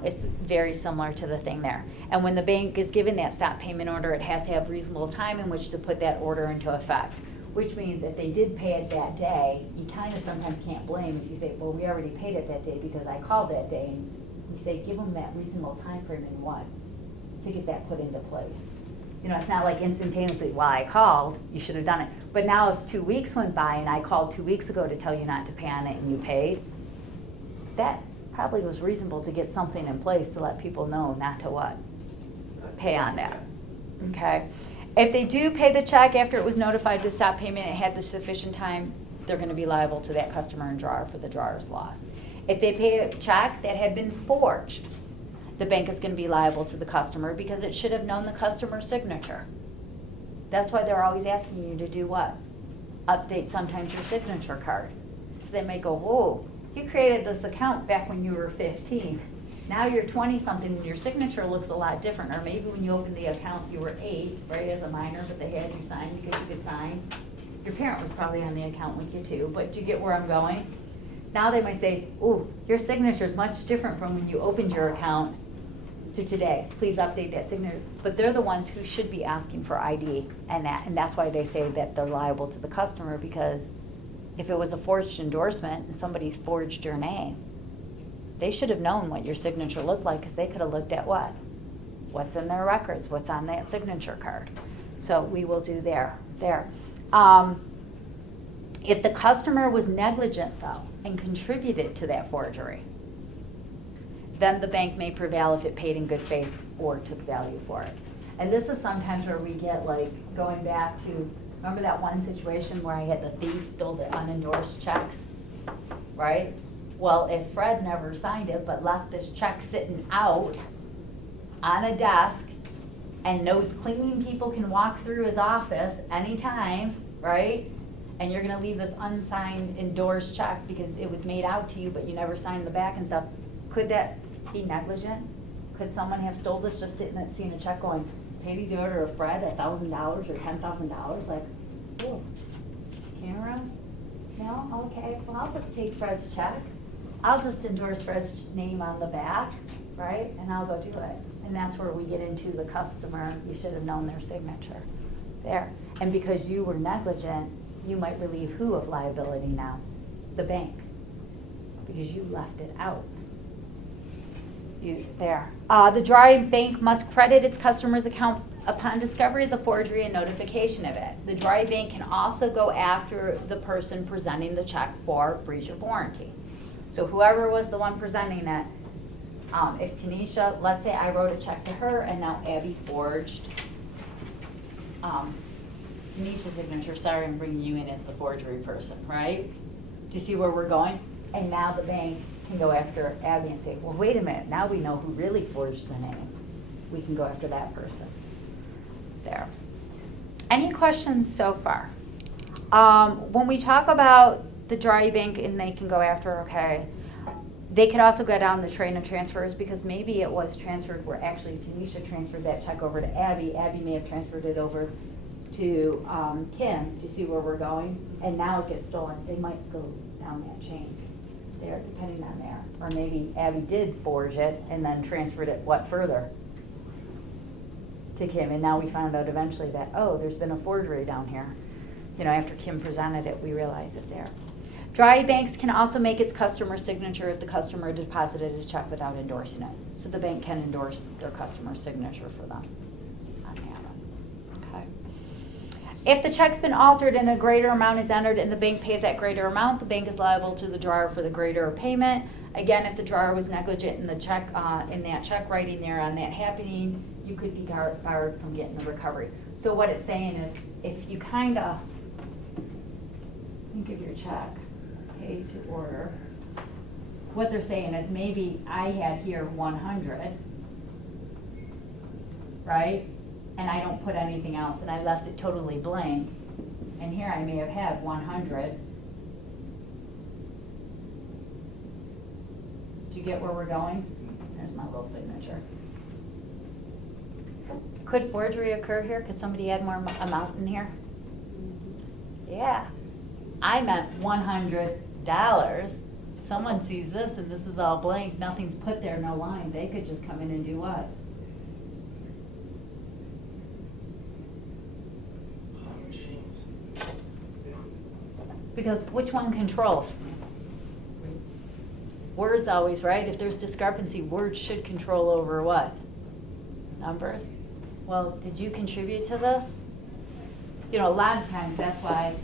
it's very similar to the thing there. And when the bank is given that stop payment order, it has to have reasonable time in which to put that order into effect. Which means if they did pay it that day, you kind of sometimes can't blame if you say, well, we already paid it that day because I called that day. And you say, give them that reasonable time frame in what? To get that put into place. You know, it's not like instantaneously, well, I called, you should have done it. But now if 2 weeks went by and I called 2 weeks ago to tell you not to pay on it and you paid, that probably was reasonable to get something in place to let people know not to what? Pay on that, okay? If they do pay the check after it was notified to stop payment, it had the sufficient time, they're gonna be liable to that customer and drawer for the drawer's loss. If they pay a check that had been forged, the bank is gonna be liable to the customer because it should have known the customer's signature. That's why they're always asking you to do what? Update sometimes your signature card. Because they may go, whoa, you created this account back when you were 15. Now you're 20-something and your signature looks a lot different. Or maybe when you opened the account, you were 8, right, as a minor, but they had you sign because you could sign. Your parent was probably on the account with you too, but do you get where I'm going? Now they might say, ooh, your signature is much different from when you opened your account to today. Please update that signature. But they're the ones who should be asking for ID and that's why they say that they're liable to the customer, because if it was a forged endorsement and somebody forged your name, they should have known what your signature looked like because they could have looked at what? What's in their records, what's on that signature card. So we will do there. If the customer was negligent though and contributed to that forgery, then the bank may prevail if it paid in good faith or took value for it. And this is sometimes where we get like going back to, remember that one situation where I had the thief stole the unendorsed checks, right? Well, if Fred never signed it but left this check sitting out on a desk and those cleaning people can walk through his office anytime, right? And you're gonna leave this unsigned endorsed check because it was made out to you but you never signed the back and stuff, could that be negligent? Could someone have stole this just sitting there seeing a check going, Katie to order a Fred $1,000 or $10,000, like, ooh, cameras? No, okay, well, I'll just take Fred's check. I'll just endorse Fred's name on the back, right, and I'll go do it. And that's where we get into the customer, you should have known their signature, there. And because you were negligent, you might relieve who of liability now? The bank, because you left it out. There. The dry bank must credit its customer's account upon discovery of the forgery and notification of it. The dry bank can also go after the person presenting the check for breach of warranty. So whoever was the one presenting it, if Tanisha, let's say I wrote a check to her and now Abby forged Tanisha's signature, sorry, I'm bringing you in as the forgery person, right? Do you see where we're going? And now the bank can go after Abby and say, well, wait a minute, now we know who really forged the name. We can go after that person. There. Any questions so far? When we talk about the dry bank and they can go after, okay, they could also go down the train of transfers because maybe it was transferred where actually Tanisha transferred that check over to Abby. Abby may have transferred it over to Kim. Do you see where we're going? And now it gets stolen. They might go down that chain there, depending on there. Or maybe Abby did forge it and then transferred it, what, further? To Kim, and now we found out eventually that, oh, there's been a forgery down here. You know, after Kim presented it, we realized it there. Dry banks can also make its customer signature if the customer deposited a check without endorsing it. So the bank can endorse their customer's signature for them on that. Okay. If the check's been altered and a greater amount is entered and the bank pays that greater amount, the bank is liable to the drawer for the greater payment. Again, if the drawer was negligent in the check, in that check writing there on that happening, you could be barred from getting the recovery. So what it's saying is, if you kind of think of your check, pay to order, what they're saying is maybe I had here 100, right? And I don't put anything else, and I left it totally blank. And here I may have had 100. Do you get where we're going? There's my little signature. Could forgery occur here? Could somebody add more amount in here? Yeah. I meant $100. Someone sees this and this is all blank, nothing's put there, no line. They could just come in and do what? Because which one controls? Words always, right? If there's discrepancy, words should control over what? Numbers? Well, did you contribute to this? You know, a lot of times that's why,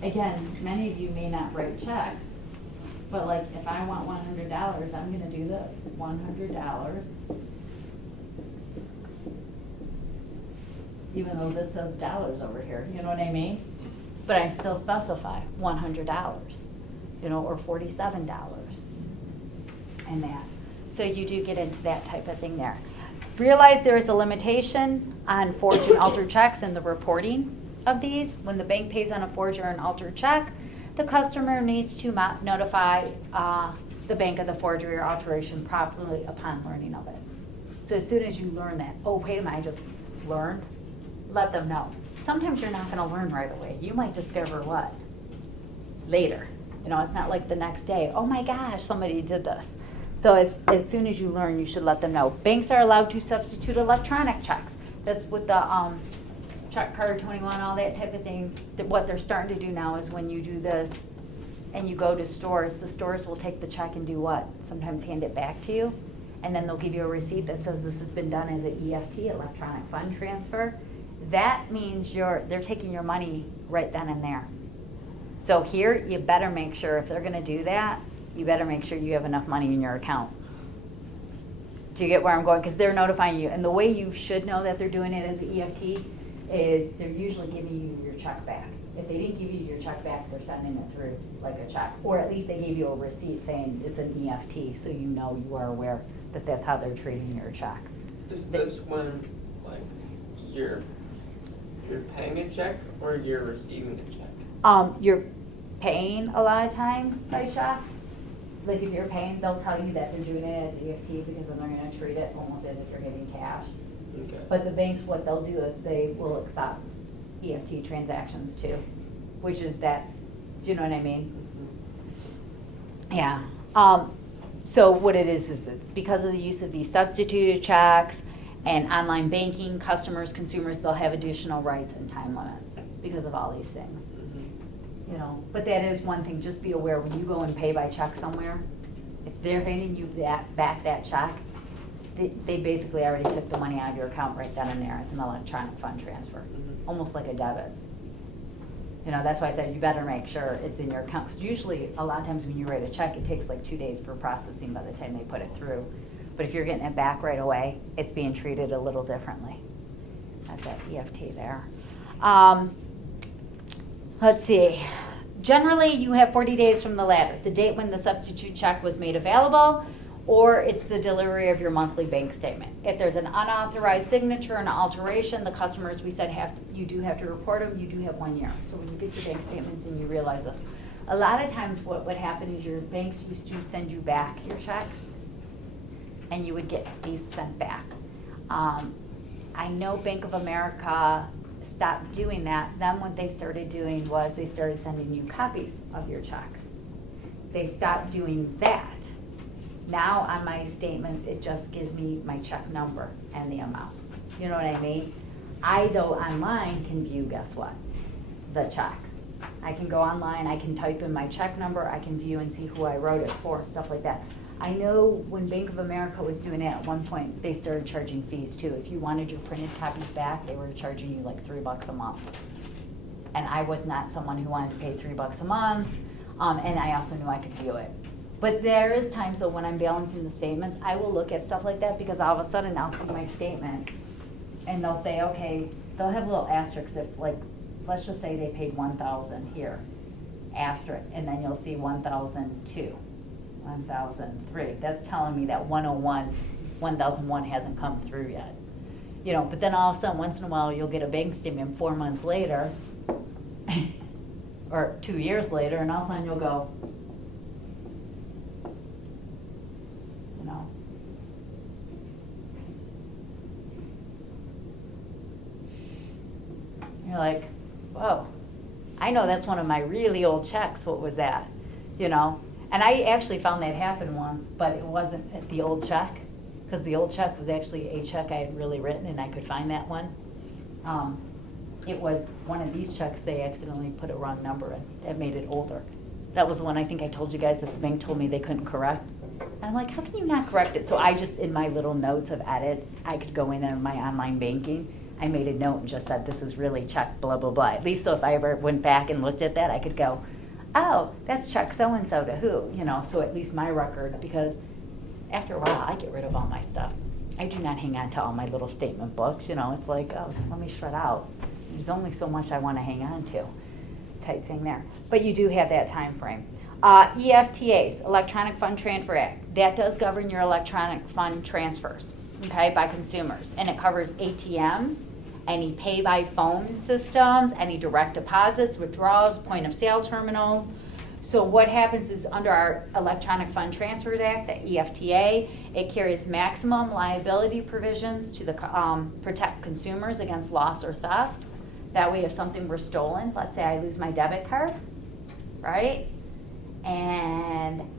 again, many of you may not write checks, but like if I want $100, I'm gonna do this, $100. Even though this says dollars over here, you know what I mean? But I still specify $100, you know, or $47 and that. So you do get into that type of thing there. Realize there is a limitation on forged and altered checks and the reporting of these. When the bank pays on a forged or an altered check, the customer needs to notify the bank of the forgery or alteration properly upon learning of it. So as soon as you learn that, oh, wait a minute, I just learned, let them know. Sometimes you're not going to learn right away. You might discover what? Later. You know, it's not like the next day, oh my gosh, somebody did this. So as soon as you learn, you should let them know. Banks are allowed to substitute electronic checks. That's with the check card 21, all that type of thing. What they're starting to do now is when you do this and you go to stores, the stores will take the check and do what? Sometimes hand it back to you. And then they'll give you a receipt that says this has been done as an EFT, electronic fund transfer. That means they're taking your money right then and there. So here, you better make sure if they're gonna do that, you better make sure you have enough money in your account. Do you get where I'm going? Because they're notifying you. And the way you should know that they're doing it as an EFT is they're usually giving you your check back. If they didn't give you your check back, they're sending it through like a check. Or at least they gave you a receipt saying it's an EFT, so you know you are aware that that's how they're treating your check. Is this when, like, you're paying a check or you're receiving a check? You're paying a lot of times by check. Like if you're paying, they'll tell you that they're doing it as EFT because then they're going to treat it almost as if you're giving cash. Okay. But the banks, what they'll do is they will accept EFT transactions too, which is, do you know what I mean? Yeah. So what it is it's because of the use of these substituted checks and online banking, consumers, they'll have additional rights and time limits because of all these things. You know, but that is one thing, just be aware when you go and pay by check somewhere, if they're handing you back that check, they basically already took the money out of your account right then and there as an electronic fund transfer, almost like a debit. You know, that's why I said you better make sure it's in your account, because usually a lot of times when you write a check, it takes like 2 days for processing by the time they put it through. But if you're getting it back right away, it's being treated a little differently. That's that EFT there. Let's see. Generally, you have 40 days from the latter, the date when the substitute check was made available, or it's the delivery of your monthly bank statement. If there's an unauthorized signature and alteration, the customers, we said, you do have to report them. You do have 1 year. So when you get your bank statements and you realize this, a lot of times what would happen is your banks used to send you back your checks, and you would get these sent back. I know Bank of America stopped doing that. Then what they started doing was they started sending you copies of your checks. They stopped doing that. Now on my statements, it just gives me my check number and the amount. You know what I mean? I, though, online can view, guess what? The check. I can go online, I can type in my check number, I can view and see who I wrote it for, stuff like that. I know when Bank of America was doing it at one point, they started charging fees too. If you wanted your printed copies back, they were charging you like $3 a month. And I was not someone who wanted to pay $3 a month, and I also knew I could view it. But there is times though when I'm balancing the statements, I will look at stuff like that because all of a sudden I'll see my statement and they'll say, okay, they'll have little asterisks if, like, let's just say they paid $1,000 here, asterisk, and then you'll see 1,002. 1,003. That's telling me that 1,001 hasn't come through yet. You know, but then all of a sudden, once in a while, you'll get a bank statement 4 months later, or 2 years later, and all of a sudden you'll go, you know. You're like, whoa, I know that's one of my really old checks. What was that? You know? And I actually found that happen once, but it wasn't at the old check, because the old check was actually a check I had really written, and I could find that one. It was one of these checks, they accidentally put a wrong number in. That made it older. That was the one I think I told you guys that the bank told me they couldn't correct. I'm like, how can you not correct it? So I just, in my little notes of edits, I could go in on my online banking. I made a note and just said, this is really check blah, blah, blah. At least so if I ever went back and looked at that, I could go, oh, that's check so-and-so to who, you know, so at least my record, because after a while, I get rid of all my stuff. I do not hang on to all my little statement books, you know, it's like, oh, let me shred out. There's only so much I want to hang on to, type thing there. But you do have that time frame. EFTAs, Electronic Fund Transfer Act, that does govern your electronic fund transfers, okay, by consumers. And it covers ATMs, any pay-by-phone systems, any direct deposits, withdrawals, point-of-sale terminals. So what happens is under our Electronic Fund Transfer Act, the EFTA, it carries maximum liability provisions to protect consumers against loss or theft. That way if something were stolen, let's say I lose my debit card, right? And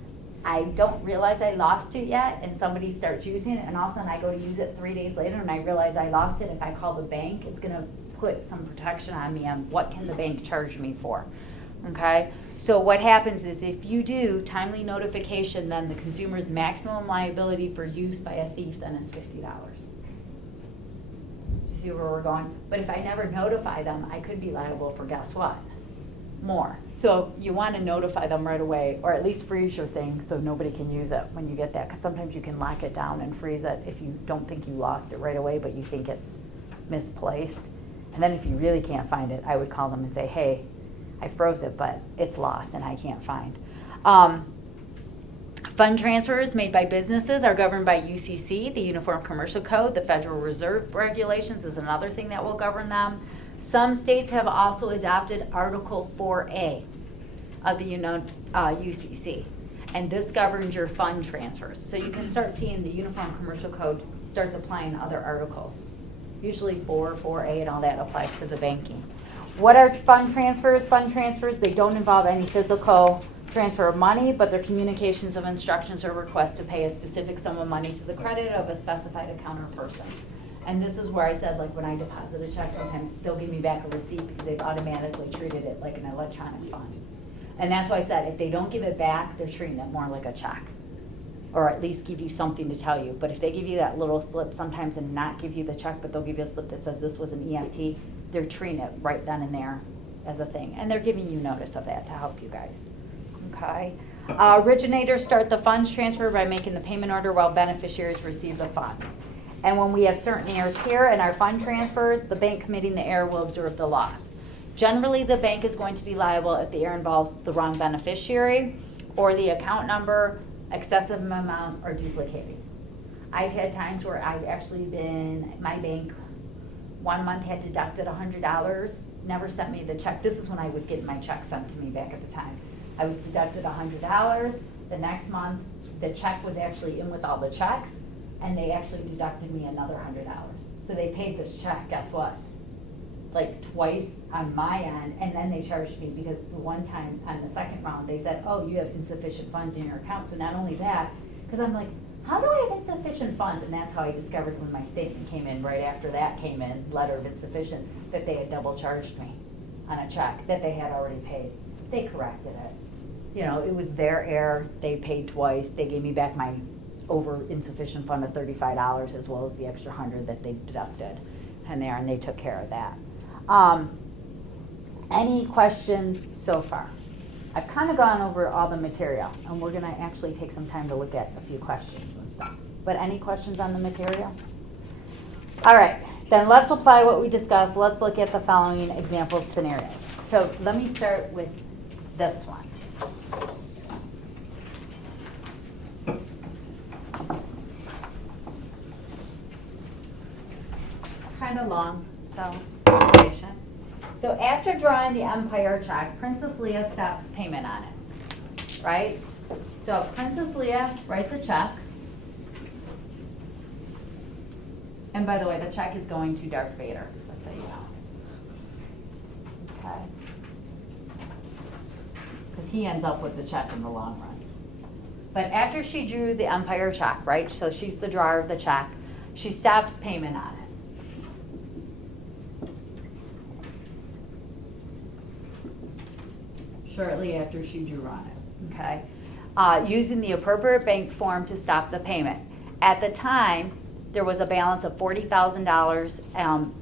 I don't realize I lost it yet, and somebody starts using it, and all of a sudden I go to use it 3 days later, and I realize I lost it. If I call the bank, it's going to put some protection on me on what can the bank charge me for, okay? So what happens is if you do timely notification, then the consumer's maximum liability for use by a thief then is $50. You see where we're going? But if I never notify them, I could be liable for, guess what? More. So you want to notify them right away, or at least freeze your thing so nobody can use it when you get that, because sometimes you can lock it down and freeze it if you don't think you lost it right away, but you think it's misplaced. And then if you really can't find it, I would call them and say, hey, I froze it, but it's lost and I can't find. Fund transfers made by businesses are governed by UCC, the Uniform Commercial Code. The Federal Reserve regulations is another thing that will govern them. Some states have also adopted Article 4A of the UCC, and this governs your fund transfers. So you can start seeing the Uniform Commercial Code starts applying other articles. Usually 4A and all that applies to the banking. What are fund transfers? Fund transfers, they don't involve any physical transfer of money, but they're communications of instructions or requests to pay a specific sum of money to the credit of a specified account or person. And this is where I said, like, when I deposit a check, sometimes they'll give me back a receipt because they've automatically treated it like an electronic fund. And that's why I said, if they don't give it back, they're treating it more like a check. Or at least give you something to tell you. But if they give you that little slip sometimes and not give you the check, but they'll give you a slip that says this was an EFT, they're treating it right then and there as a thing. And they're giving you notice of that to help you guys. Okay. Originators start the funds transfer by making the payment order while beneficiaries receive the funds. And when we have certain errors here in our fund transfers, the bank committing the error will absorb the loss. Generally, the bank is going to be liable if the error involves the wrong beneficiary or the account number, excessive amount, or duplicating. I've had times where I've actually been, my bank 1 month had deducted $100, never sent me the check. This is when I was getting my check sent to me back at the time. I was deducted $100. The next month, the check was actually in with all the checks, and they actually deducted me another $100. So they paid this check, guess what? Like twice on my end, and then they charged me because the one time on the second round, they said, oh, you have insufficient funds in your account. So not only that, because I'm like, how do I have insufficient funds? And that's how I discovered when my statement came in, right after that came in, letter of insufficient, that they had double charged me on a check that they had already paid. They corrected it. You know, it was their error. They paid twice. They gave me back my over insufficient fund of $35 as well as the extra $100 that they deducted and they took care of that. Any questions so far? I've kind of gone over all the material, and we're going to actually take some time to look at a few questions and stuff. But any questions on the material? All right, then let's apply what we discussed. Let's look at the following example scenarios. So let me start with this one. Kind of long, so be patient. So after drawing the Empire check, Princess Leah stops payment on it, right? So Princess Leah writes a check. And by the way, the check is going to Darth Vader, just so you know. Okay? Because he ends up with the check in the long run. But after she drew the Empire check, right? So she's the drawer of the check. She stops payment on it. Shortly after she drew on it, okay? Using the appropriate bank form to stop the payment. At the time, there was a balance of $40,000,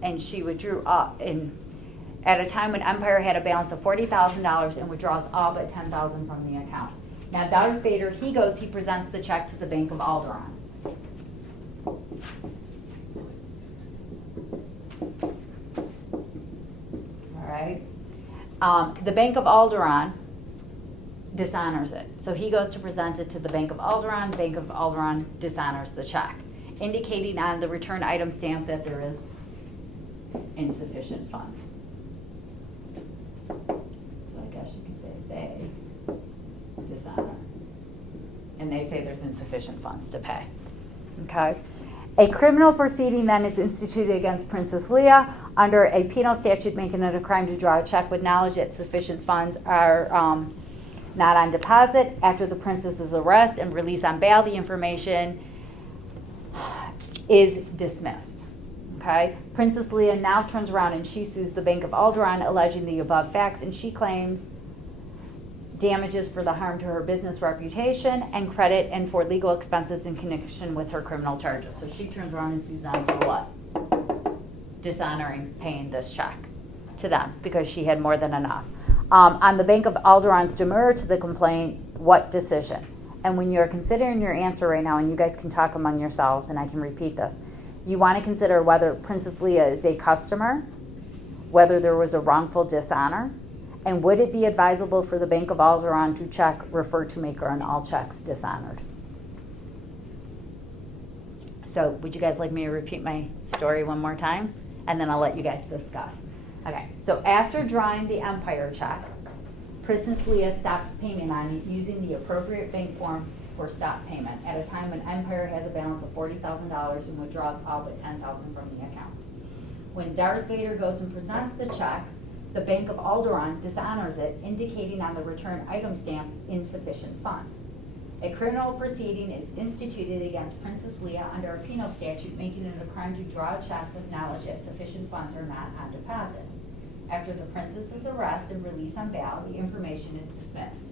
and she withdrew at a time when Empire had a balance of $40,000 and withdraws all but $10,000 from the account. Now, Darth Vader, he presents the check to the Bank of Alderaan. All right. The Bank of Alderaan dishonors it. So he goes to present it to the Bank of Alderaan. Bank of Alderaan dishonors the check, indicating on the return item stamp that there is insufficient funds. So I guess you can say they dishonor. And they say there's insufficient funds to pay. Okay? A criminal proceeding then is instituted against Princess Leah under a penal statute making it a crime to draw a check with knowledge that sufficient funds are not on deposit. After the princess's arrest and release on bail, the information is dismissed. Okay? Princess Leah now turns around and she sues the Bank of Alderaan alleging the above facts, and she claims damages for the harm to her business reputation and credit and for legal expenses in connection with her criminal charges. So she turns around and sues them for what? Dishonoring paying this check to them because she had more than enough. On the Bank of Alderaan's demurrer to the complaint, what decision? And when you're considering your answer right now, and you guys can talk among yourselves, and I can repeat this, you want to consider whether Princess Leah is a customer, whether there was a wrongful dishonor, and would it be advisable for the Bank of Alderaan to check refer to maker on all checks dishonored? So would you guys like me to repeat my story one more time? And then I'll let you guys discuss. Okay, so after drawing the Empire check, Princess Leah stops payment on it using the appropriate bank form for stop payment at a time when Empire has a balance of $40,000 and withdraws all but $10,000 from the account. When Darth Vader goes and presents the check, the Bank of Alderaan dishonors it, indicating on the return item stamp insufficient funds. A criminal proceeding is instituted against Princess Leia under a penal statute, making it a crime to draw a check with knowledge that sufficient funds are not on deposit. After the princess's arrest and release on bail, the information is dismissed.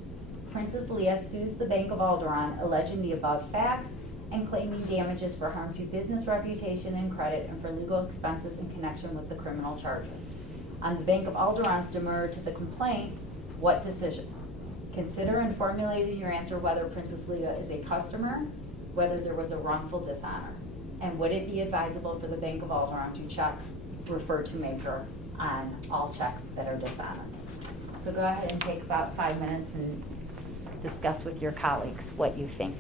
Princess Leia sues the Bank of Alderaan, alleging the above facts and claiming damages for harm to business reputation and credit and for legal expenses in connection with the criminal charges. On the Bank of Alderaan's demur to the complaint, what decision? Consider in formulating your answer whether Princess Leia is a customer, whether there was a wrongful dishonor, and would it be advisable for the Bank of Alderaan to check, refer to maker on all checks that are dishonored. So go ahead and take about 5 minutes and discuss with your colleagues what you think.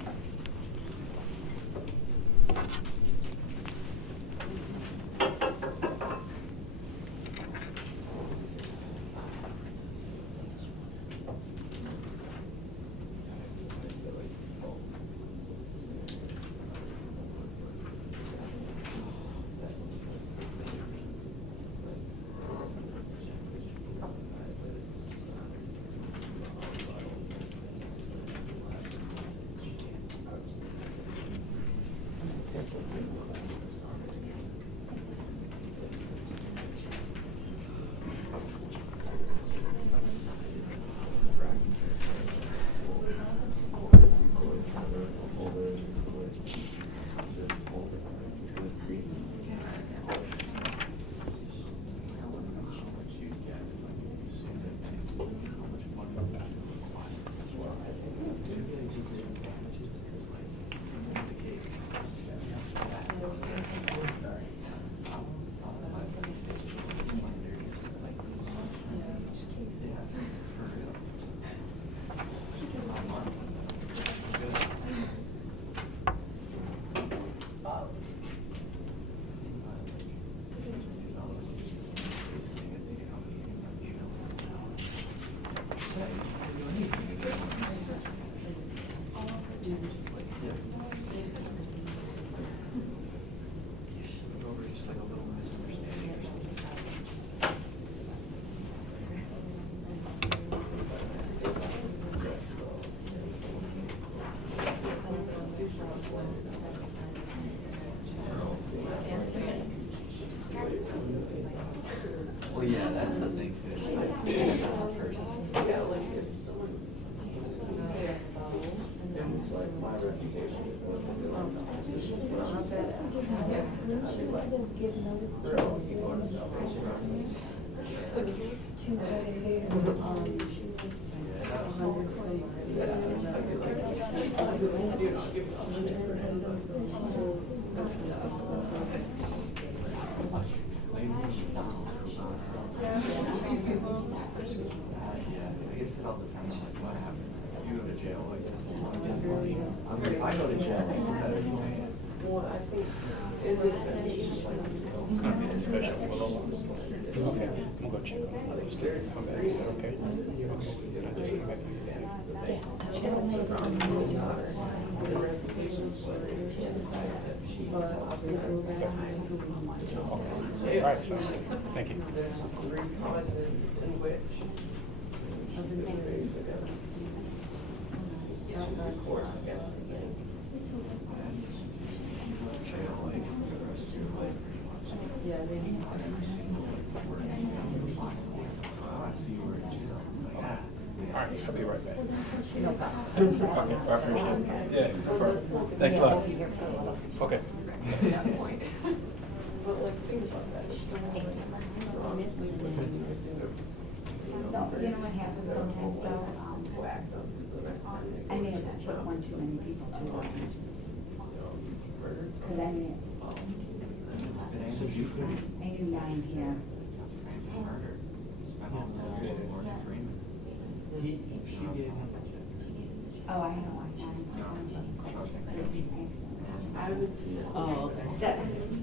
Well, yeah, that's the thing too. Yeah, like if someone's and it's like my reputation. I guess it all depends on what happens. If you go to jail, like, if I go to jail, like, you better be paying. Well, I think it's just like. It's gonna be a discussion. Okay, I'm gonna go check on others. Come back, is that okay? Okay, then I just come back. Yeah, because they're gonna make Okay. All right, sounds good. Thank you. There's three causes in which court against the bank. Yeah, they need. All right, I'll be right back. No problem. Okay, I appreciate it. Yeah, perfect. Thanks a lot. Okay. But like, think about that. If someone So, you know what happens sometimes though? whacked up the next time they I may have took one too many people too. Cause I mean, I do 9 here. Oh, I know, I would see. Oh, okay. That,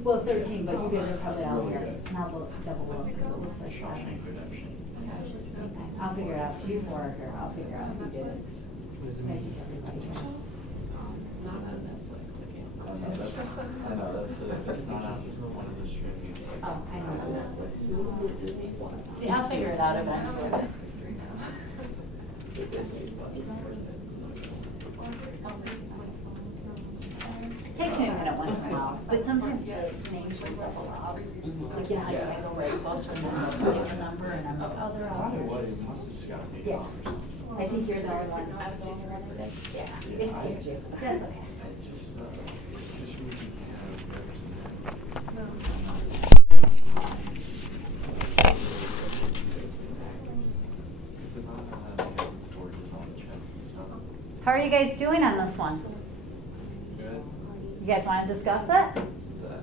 well, 13, but you guys are probably out here. And I'll double look, 'cause it looks like 7. I'll figure it out. You 4 are here, I'll figure out who did it. I think everybody can. I know, that's the It's not on one of the strings. It's like Oh, I know. See, I'll figure it out eventually. Takes me a minute once in a while, but sometimes the names will double up. Like, you know how you guys will write close and then they'll save the number, and I'm like, oh, they're I all. thought it was, it must have just got taken Yeah. off or something. I think you're the only one. I'm the only one for this. Yeah, it scares you. That's okay. Just means you can't have representation. It's about getting forges on the checks and stuff. How are you guys doing on this one? Good. You guys want to discuss it? That,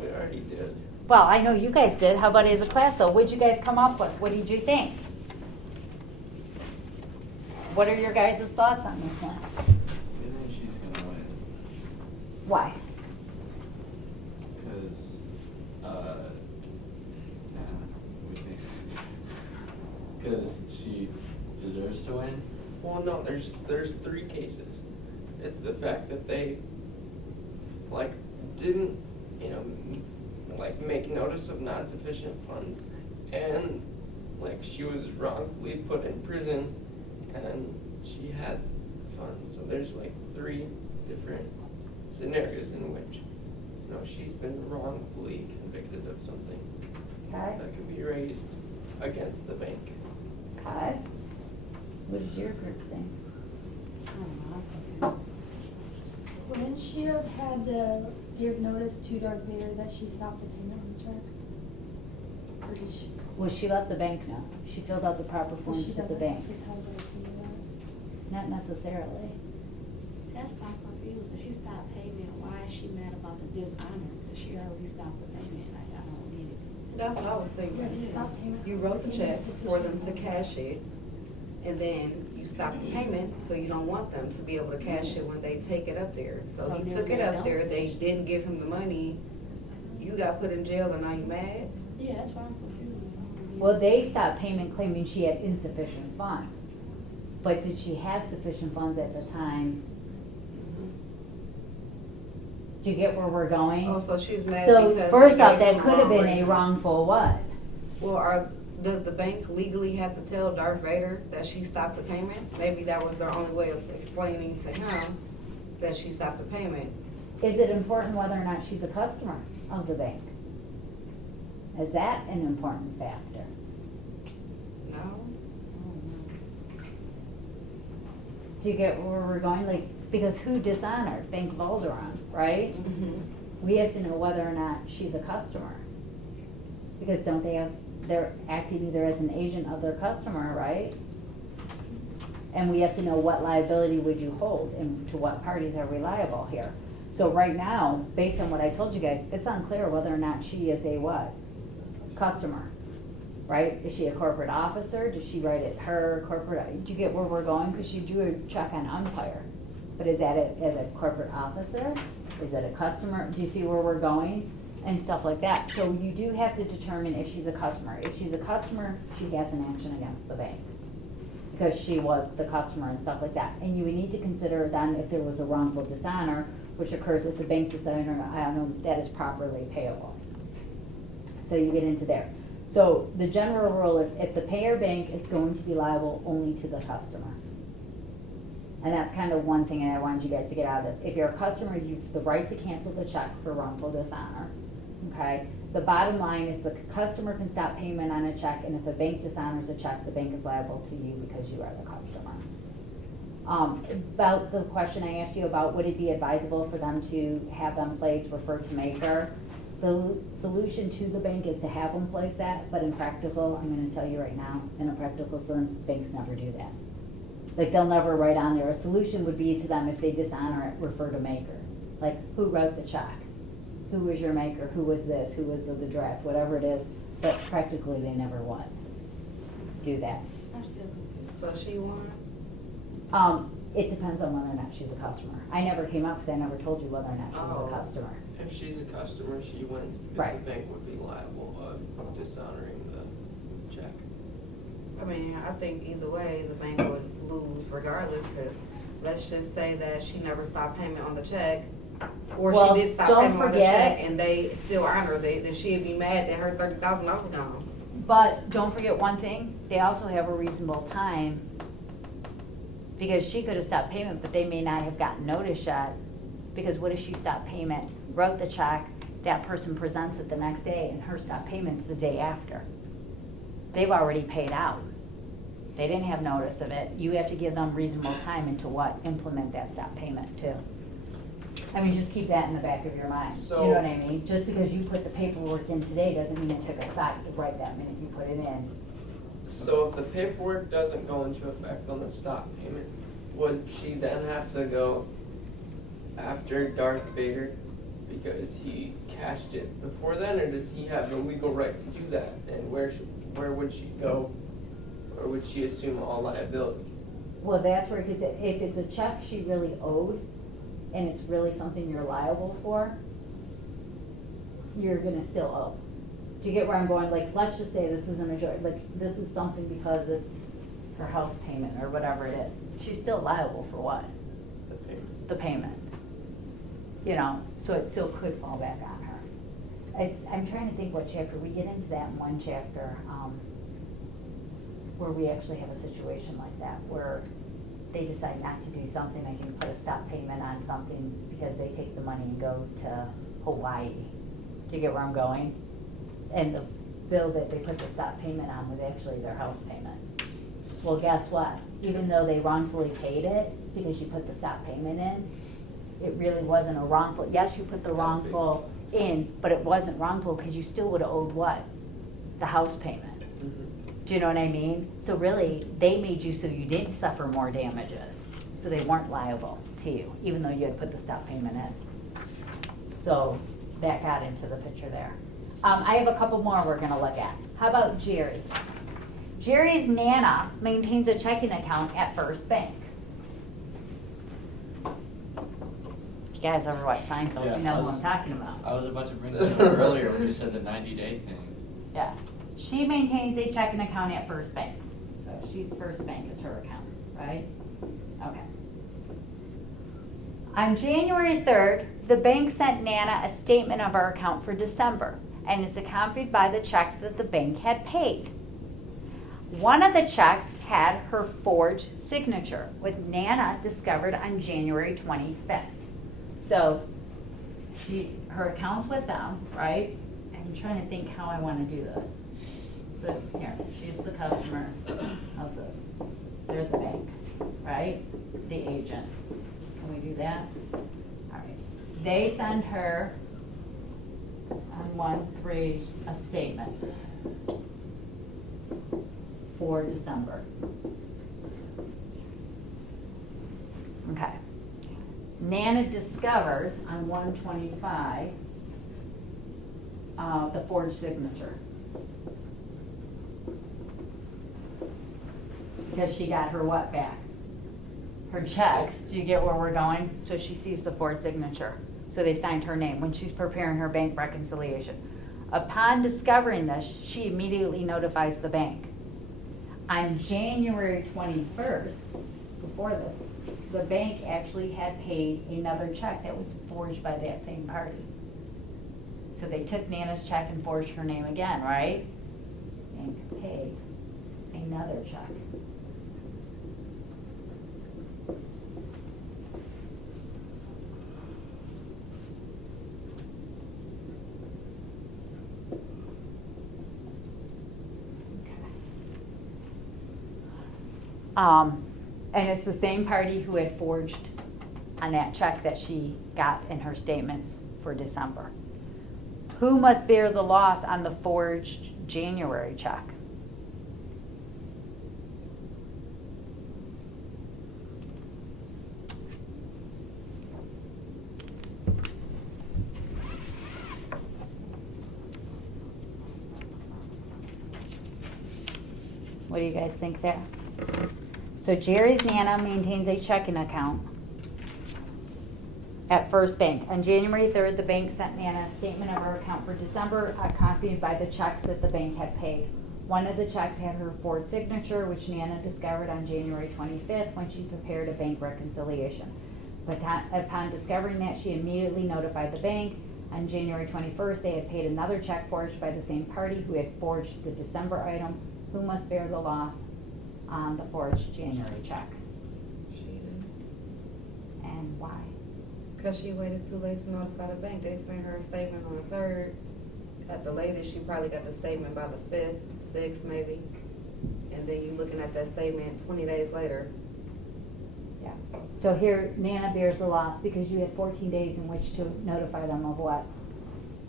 we already did. Well, I know you guys did. How about as a class though? What'd you guys come up with? What did you think? What are your guys' thoughts on this one? I think she's gonna win. Why? Because, we think, because she deserves to win. Well, no, there's 3 cases. It's the fact that they, like, didn't, like, make notice of non-sufficient funds, and, like, she was wrongfully put in prison, and she had funds. So there's, like, 3 different scenarios in which, she's been wrongfully convicted of something Okay. that could be raised against the bank. Okay. What did your group think? Wouldn't she have had to give notice to Darth Vader that she stopped the payment on the check? Or did she? Well, she let the bank know. She filled out the proper Well, forms she with the doesn't bank. have to tell Darth Vader that. Not necessarily. That's why I'm confused. If she stopped payment, why is she mad about the dishonor? Because she already stopped the payment. I don't get it. That's what I was thinking. Yeah, stop payment. You wrote the check for them to cash it, and then you stopped the payment, so you don't want them to be able to cash it when they take it up there. So So he then took it they up don't there, they cash it. didn't give him the money, you got put in jail, and now you mad? Yeah, that's why I'm confused. I don't get it. Well, they stopped payment claiming she had insufficient funds. But did she have sufficient funds at the time? Do you get where we're going? Oh, so she's mad So because. first they off, gave that him could have wrong been a reason. wrongful what? Well, does the bank legally have to tell Darth Vader that she stopped the payment? Maybe that was their only way of explaining to him that she stopped the payment. Is it important whether or not she's a customer of the bank? Is that an important factor? No? Do you get where we're going? Like, because who dishonored? Bank of Alderaan, right? We have to know whether or not she's a customer. Because don't they have, they're acting either as an agent of their customer, right? And we have to know what liability would you hold and to what parties are reliable here. So right now, based on what I told you guys, it's unclear whether or not she is a what? Customer, right? Is she a corporate officer? Did she write it her corporate? Do you get where we're going? Because she drew a check on Umpire. But is that it as a corporate officer? Is it a customer? Do you see where we're going? And stuff like that. So you do have to determine if she's a customer. If she's a customer, she has an action against the bank. Because she was the customer and stuff like that. And you would need to consider then if there was a wrongful dishonor, which occurs if the bank dishonor, I don't know, that is properly payable. So you get into there. So the general rule is if the payer bank is going to be liable only to the customer. And that's kind of one thing I wanted you guys to get out of this. If you're a customer, you have the right to cancel the check for wrongful dishonor. Okay? The bottom line is the customer can stop payment on a check, and if a bank dishonors a check, the bank is liable to you because you are the customer. About the question I asked you about, would it be advisable for them to have them place refer to maker? The solution to the bank is to have them place that, but in practical, I'm gonna tell you right now, in a practical sense, banks never do that. Like, they'll never write on there. A solution would be to them, if they dishonor it, refer to maker. Like, who wrote the check? Who was your maker? Who was this? Who was the draft? Whatever it is. But practically, they never would do that. I'm still confused. So she won? It depends on whether or not she's a customer. I never came up because I never told you whether or not she was Oh. a customer. If she's a customer, she wins because Right. the bank would be liable of dishonoring the check. I mean, I think either way, the bank would lose regardless, because let's just say that she never stopped payment on the check, Or Well, she did stop don't payment on the forget- check and they still honored it, then she'd be mad that her $30,000 gone. But don't forget one thing, they also have a reasonable time, because she could have stopped payment, but they may not have gotten notice yet. Because what if she stopped payment, wrote the check, that person presents it the next day, and her stop payment's the day after? They've already paid out. They didn't have notice of it. You have to give them reasonable time into what, implement that stop payment too. I mean, just keep that in the back of your mind. Do you know what I mean? Just because you put the paperwork in today doesn't mean it took effect right that minute you put it in. So if the paperwork doesn't go into effect on the stop payment, would she then have to go after Darth Vader because he cashed it before then, or does he have the legal right to do that? And where would she go, or would she assume all liability? Well, that's where it gets, if it's a check she really owed, and it's really something you're liable for, you're gonna still owe. Do you get where I'm going? Like, let's just say this isn't a joke, like, this is something because it's her house payment or whatever it is. She's still liable for what? The payment. The payment. You know, so it still could fall back on her. I'm trying to think what chapter, we get into that in one chapter, where we actually have a situation like that, where they decide not to do something, they can put a stop payment on something because they take the money and go to Hawaii. Do you get where I'm going? And the bill that they put the stop payment on was actually their house payment. Well, guess what? Even though they wrongfully paid it, because you put the stop payment in, it really wasn't a wrongful, yes, you put the wrongful in, but it wasn't wrongful because you still would have owed what? The house payment. Do you know what I mean? So really, they made you so you didn't suffer more damages. So they weren't liable to you, even though you had put the stop payment in. So that got into the picture there. I have a couple more we're gonna look at. How about Jerry? Jerry's Nana maintains a checking account at First Bank. You guys ever watch Seinfeld? Yeah, You know who I'm talking about. I was about to bring this up earlier when you said the 90-day thing. Yeah. She maintains a checking account at First Bank. So she's First Bank is her account, right? Okay. On January 3rd, the bank sent Nana a statement of her account for December and is accompanied by the checks that the bank had paid. One of the checks had her forged signature, with Nana discovered on January 25th. So her account's with them, right? I'm trying to think how I want to do this. So here, she's the customer. How's this? They're the bank, right? The agent. Can we do that? All right. They send her on 1/3 a statement for December. Okay. Nana discovers on 1/25 the forged signature. Because she got her what back? Her checks. Do you get where we're going? So she sees the forged signature. So they signed her name when she's preparing her bank reconciliation. Upon discovering this, she immediately notifies the bank. On January 21st, before this, the bank actually had paid another check that was forged by that same party. So they took Nana's check and forged her name again, right? And paid another check. And it's the same party who had forged on that check that she got in her statements for December. Who must bear the loss on the forged January check? What do you guys think there? So Jerry's Nana maintains a checking account at First Bank. On January 3rd, the bank sent Nana a statement of her account for December, accompanied by the checks that the bank had paid. One of the checks had her forged signature, which Nana discovered on January 25th when she prepared a bank reconciliation. But upon discovering that, she immediately notified the bank. On January 21st, they had paid another check forged by the same party who had forged the December item. Who must bear the loss on the forged January check? She did. And why? Cause she waited too late to notify the bank. They sent her a statement on the 3rd. At the latest, she probably got the statement by the 5th, 6th maybe. And then you looking at that statement 20 days later. Yeah. So here, Nana bears the loss because you had 14 days in which to notify them of what?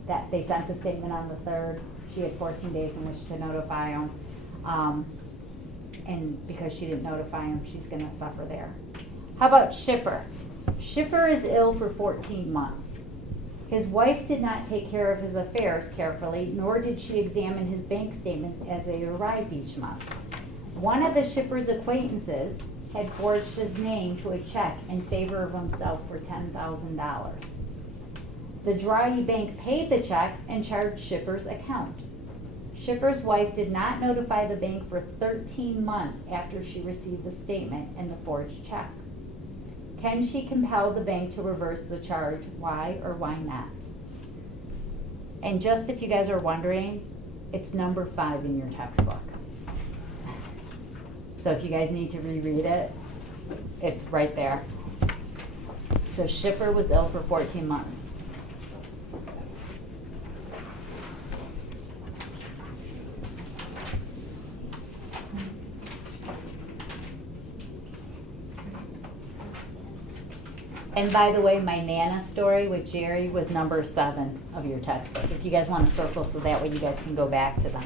That they sent the statement on the 3rd. She had 14 days in which to notify them. And because she didn't notify him, she's gonna suffer there. How about Shipper? Shipper is ill for 14 months. His wife did not take care of his affairs carefully, nor did she examine his bank statements as they arrived each month. One of the Shipper's acquaintances had forged his name to a check in favor of himself for $10,000. The Drawee Bank paid the check and charged Shipper's account. Shipper's wife did not notify the bank for 13 months after she received the statement and the forged check. Can she compel the bank to reverse the charge? Why or why not? And just if you guys are wondering, it's number 5 in your textbook. So if you guys need to reread it, it's right there. So Shipper was ill for 14 months. And by the way, my Nana story with Jerry was number 7 of your textbook. If you guys want to circle so that way you guys can go back to them.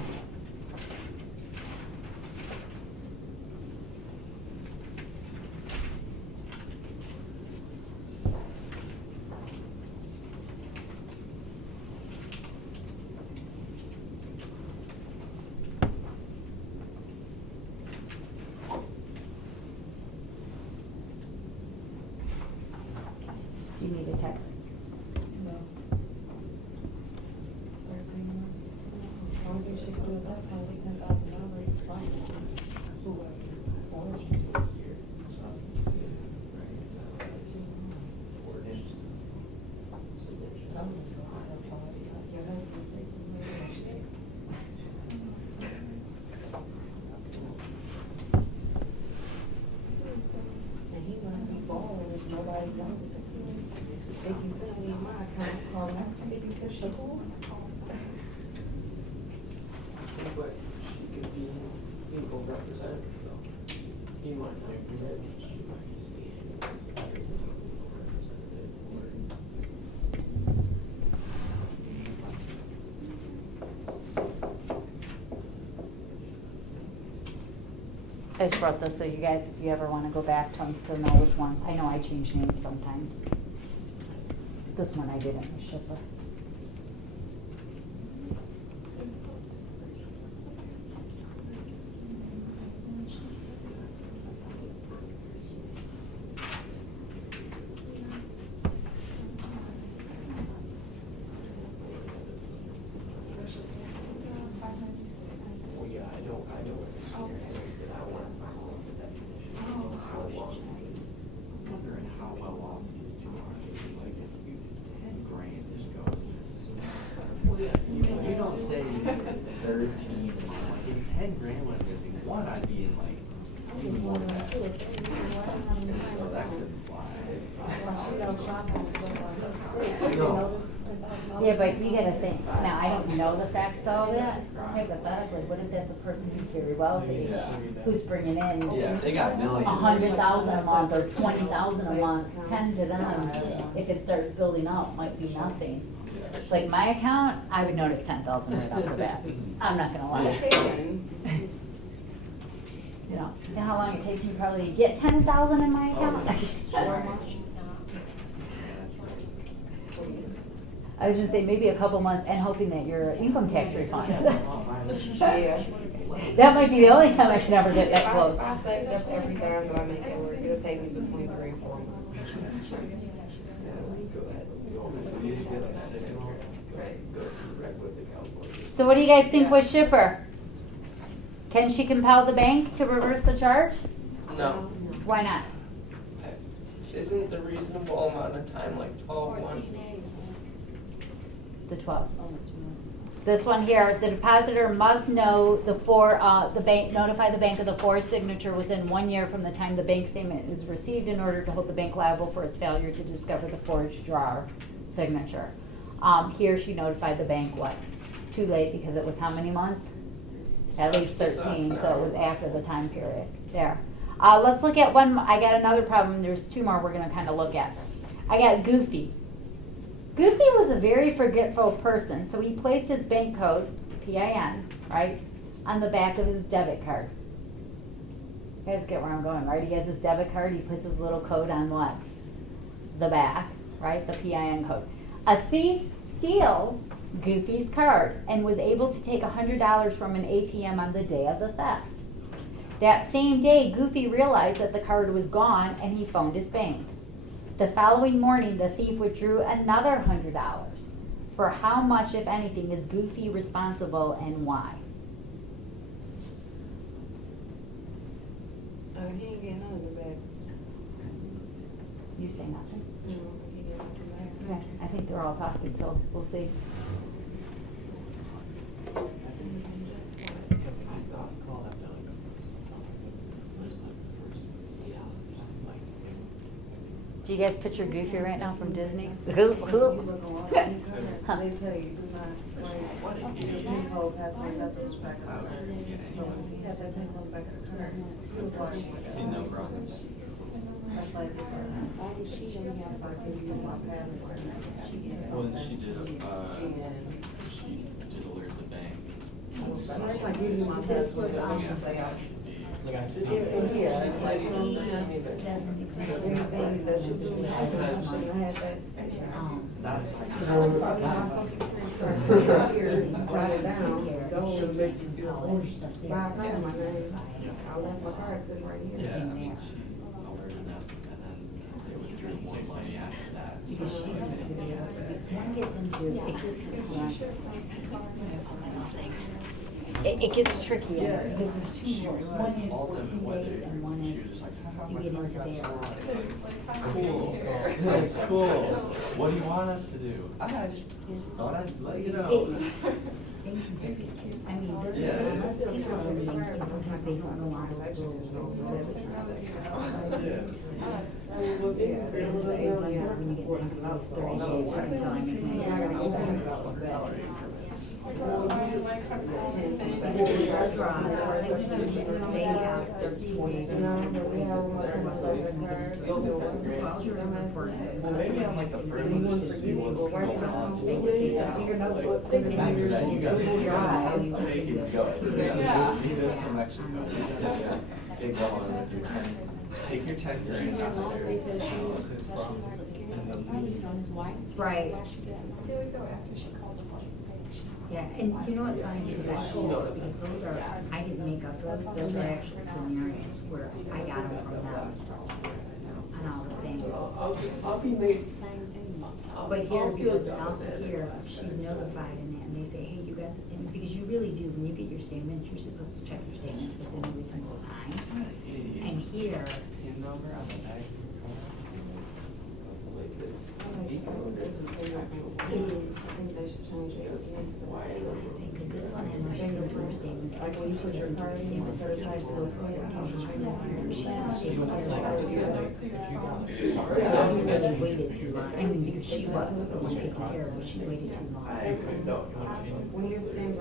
Do you need a text? And he must be balling if nobody knows. They can send me my account, call her, maybe if she's on. But she could be his legal representative though. He might not be it. She might just be his legal I just brought this so you guys, if you ever want to go back to them, to know which ones. I know I change names sometimes. This one I didn't with Shipper. Well, yeah, I don't understand that I want to follow the definition of how long, wondering how well off these two are. It's like if you did 10 grand, this goes. Well, yeah, you don't say 13, like in 10 grand when I'm missing one, I'd be in like, even more than that. And so that could fly. No. Yeah, but you gotta think, now, I don't know the facts of it, hypothetically, what if that's a person who's very wealthy, Yeah. who's bringing in Yeah, they got millions. 100,000 a month or 20,000 a month, 10 to them, if it starts building up, might be nothing. Like my account, I would notice 10,000 right off the bat, I'm not gonna lie. You know how long it takes me probably to get 10,000 in my account? I was gonna say maybe a couple months and hoping that your income tax refunds. Yeah. That might be the only time I should ever get that close. I saved up every dime that I make at work. It'll take me between 3 and 4 months. So what do you guys think with Shipper? Can she compel the bank to reverse the charge? No. Why not? isn't the reasonable amount of time like 12 months? The 12. This one here, the depositor must know the bank, notify the bank of the forged signature within 1 year from the time the bank statement is received in order to hold the bank liable for its failure to discover the forged drawer signature. Here she notified the bank, what? Too late because it was how many months? At least 13, so it was after the time period. There. Let's look at one. I got another problem. There's two more we're going to kind of look at. I got Goofy. Goofy was a very forgetful person, so he placed his bank code, PIN, right, on the back of his debit card. You guys get where I'm going, right? He has his debit card, he puts his little code on what? The back, right, the PIN code. A thief steals Goofy's card and was able to take $100 from an ATM on the day of the theft. That same day, Goofy realized that the card was gone and he phoned his bank. The following morning, the thief withdrew another $100. For how much, if anything, is Goofy responsible and why? He ain't getting none of it back. You say nothing? No, he didn't get it back. Okay, I think they're all talking, so we'll see. Do you guys picture Goofy right now from Disney? They tell you do not, like, his whole past life, that's what's back on the card. So when he had that thing on the back of the card, he was like, that's like, why did she only have 14 years my password? She gets Well, then something. she did alert the bank. So it's like, give you my This was, password, you say, oh, Look, I see. yeah, it's like, you know what I'm saying? Everything that you do, I had that. Write it down, go Should make you feel forced. buy a pen in my name. I left my card sitting right here. Yeah, I mean, she alerted them, and then they withdrew more money after that. because she's not going to be able to, because one gets into, it gets tricky in there, because there's two more. One is 14 days and one is you get into there. Cool. What do you want us to do? I just thought I'd let you know. I mean, this is, unless people are learning, sometimes they don't know all those rules. This is the age like when you get into those 30 shades, you're telling me, yeah, I'm gonna go to bed. They have 13 days. Well, maybe I'm like the privilege to see what's going on. After that, you guys can take it, go. You do it to Mexico. Get going with your 10. Take your 10 grand out of there. And then leave. Right. I feel like though after she called the public bank, Yeah, and you know what's funny is that because those are, I didn't make up those are actual scenarios where I got them from them on all the things. I'll be made. But here, because also here, she's notified in that, and they say, hey, you got the statement, because you really do, when you get your statement, you're supposed to check your statements within a reasonable time. And here, because this one had my finger to her statements, this one she doesn't do the statements, so she has to go for 14 days right now. She really waited too long, I mean, because she was the one taking care of it, she waited too long.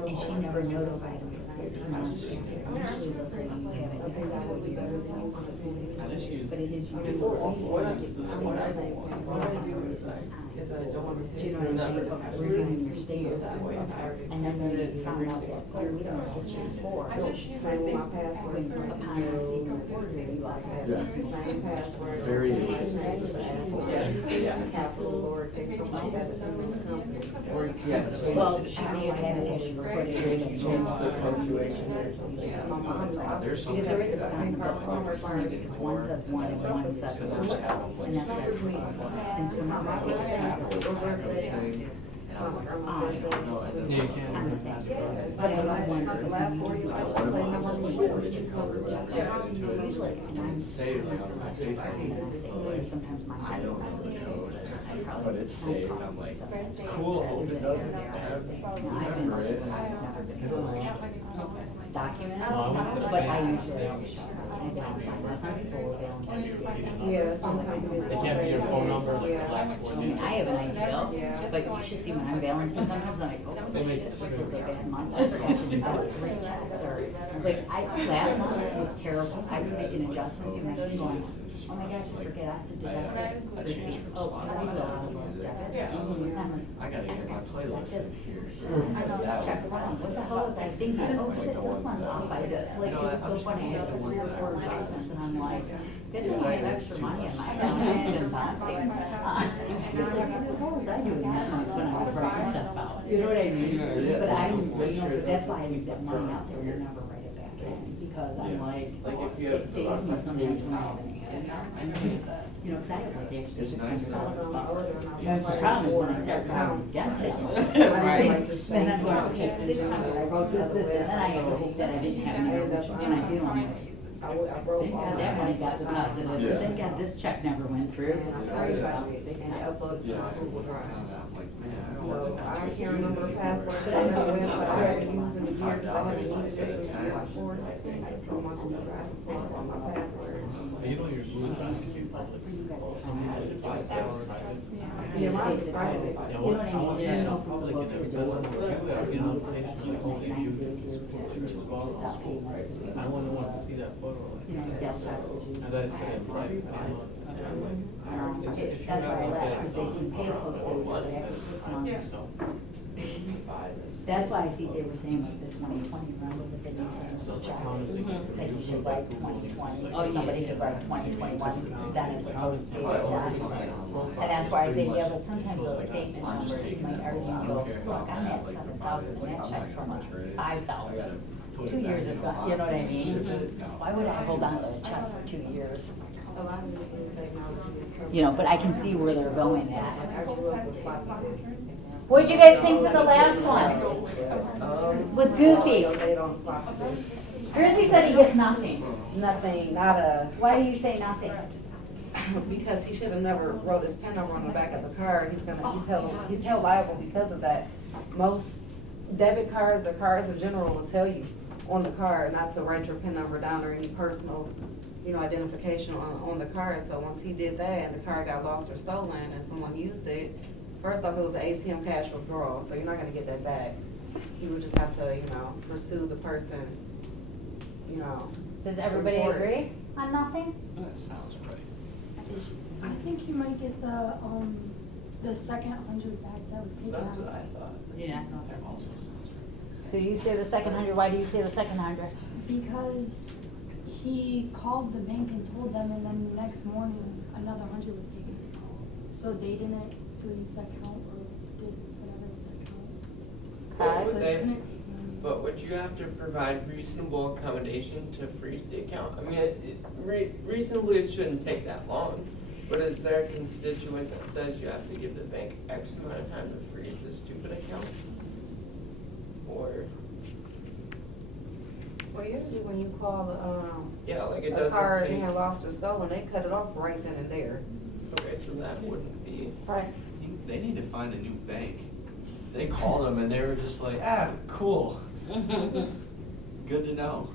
And she never notified him, because 13 months after, usually they'll tell you you have it, this is what you do, but it is usually. What I do is I don't. Do you know what I mean, of reviewing your statements, and then when you found out that, oh, we don't know what this is for. I just use the same password. Upon receiving the order, you lost it. Same password. Variation. Capital, lowercase, something like that. Or, yeah. Well, she may have had it as she recorded it. Change the punctuation or something. There's something. Because there is a sign, but it's funny because one says one and one says one, and that's what it's waiting for. And so we're not making it. And And I'm like, Grandma's I birthday. don't know. And then Yeah, you I'm can't like, really pass it on. It's not the last 4 years. Like, what if it's like a fortune code or whatever, I get into it, Usually, and it's saved like on my face, I need it, so like, sometimes my. I don't know the code, but it's saved, I'm like, cool, hope it doesn't remember it. Documents, No, I went to the but I bank. usually don't show. I balance my, some people will balance. Yeah, some companies. They can't be your phone number like the Yeah. last I 4 mean, digits. I have an idea, Yeah. but you should see when I'm balancing, sometimes I'm like, oh, They make shit, it this true. was a bad month, I forgot to do like 3 checks, or, like, last month it was terrible, I was making adjustments, and I was going, oh my gosh, I forgot to deduct this. I changed from Oh, Slack I to will, that. debit. So I'm like, I'm like, I gotta get my playlist in here. I know, That check one. around, what the hell was I thinking, oh, this one's off by this, like, it was so funny, I had 3 or 4 adjustments, and I'm like, good thing I have extra money in my account, I haven't bounced it. It's like, what was I doing that month when I was writing stuff out, you know what I mean? Yeah. But I, Just make you know, sure that's it why I leave doesn't that money out there, burn. you never write it back in, because I'm like, Like if you it have saves me sometimes when I have an ad. You know, cause I have like actually It's nice $600 though. The problem is when I start counting against it. Right. Then I'm going, okay, 600, I wrote this, and then I have to hope that I didn't have near, which when I do, I'm like, I broke thank God that money got deposited, but Yeah. thank God this check never went through. And I screenshot it and uploaded to Yeah, my Google what's Drive. I'm like, man, I don't So want to I have to can't remember the password to that website. I haven't used in a year because I haven't used it since like 4 years. So my Google Drive, on my password. You don't use Google Drive to keep public. Yeah, mine's private. Yeah, well, I want to know public and everything. I get notifications like only you can follow the school. I wouldn't want to see that photo. You know, Dell taxes you. And I said it's private. That's why I left, because they can pay postage, but after 6 months. So, That's why I think they were saying like the 2020, remember that they need so to it's check. a common thing. That you should write 2020, or somebody could write 2021, then it's supposed to be And that's why I say, yeah, but sometimes those statement numbers, you might argue and go, look, I'm at 7,000, and that check's from 5,000. 2 years have gone, you know what I mean? Why would I hold on to a check for 2 years? A lot of this new technology is trouble. You know, but I can see where they're going at. I grew up with floppy disks. What'd you guys think for the last one? With Goofy? They don't floppy disks. Grizzly said he gets nothing. Nothing, not a, Why do you say nothing? because he should have never wrote his PIN number on the back of the card. He's held liable because of that. Most debit cards or cards in general will tell you on the card not to write your PIN number down or any personal, identification on the card. So once he did that and the card got lost or stolen and someone used it, first off, it was an ATM cash withdrawal, so you're not gonna get that back. You would just have to, pursue the person, Does everybody report. agree on nothing? That sounds right. I think you might get the second 100 back that was taken That's what out. I thought. Yeah. That also sounds right. So you say the second 100, why do you say the second 100? Because he called the bank and told them, and then the next morning, another 100 was taken. So they didn't freeze the account or did whatever with the account. Okay. So Would they they- couldn't. But would you have to provide reasonable accommodation to freeze the account? I mean, reasonably, it shouldn't take that long. But is there a constituent that says you have to give the bank X amount of time to freeze this stupid account? Or, Well, usually when you call yeah, like it a doesn't card take, and lost or stolen, they cut it off right then and there. okay, so that wouldn't be, Right. They need to find a new bank. They called them and they were just like, cool. Good to know.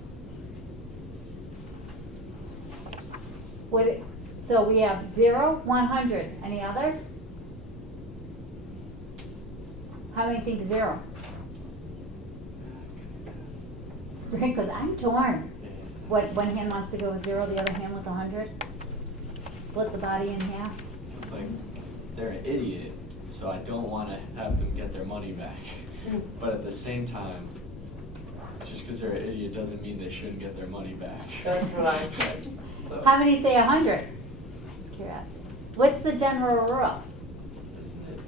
So we have 0, 100, any others? How many think 0? Right, because I'm torn. What, one hand wants to go with 0, the other hand with 100? Split the body in half? It's like, they're an idiot, so I don't want to have them get their money back. But at the same time, just because they're an idiot doesn't mean they shouldn't get their money back. that's what I said, so. How many say 100? Just curiosity. What's the general rule? Isn't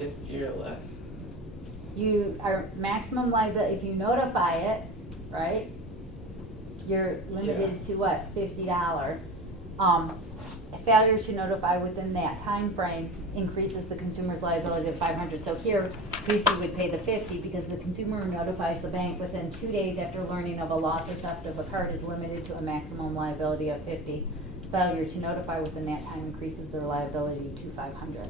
it 50 or less? You are maximum liability, if you notify it, right? You're limited to what, $50? failure to notify within that time frame increases the consumer's liability to $500. So here, Fifi would pay the $50 because the consumer notifies the bank within 2 days after learning of a loss or theft of a card is limited to a maximum liability of $50. Failure to notify within that time increases their liability to $500.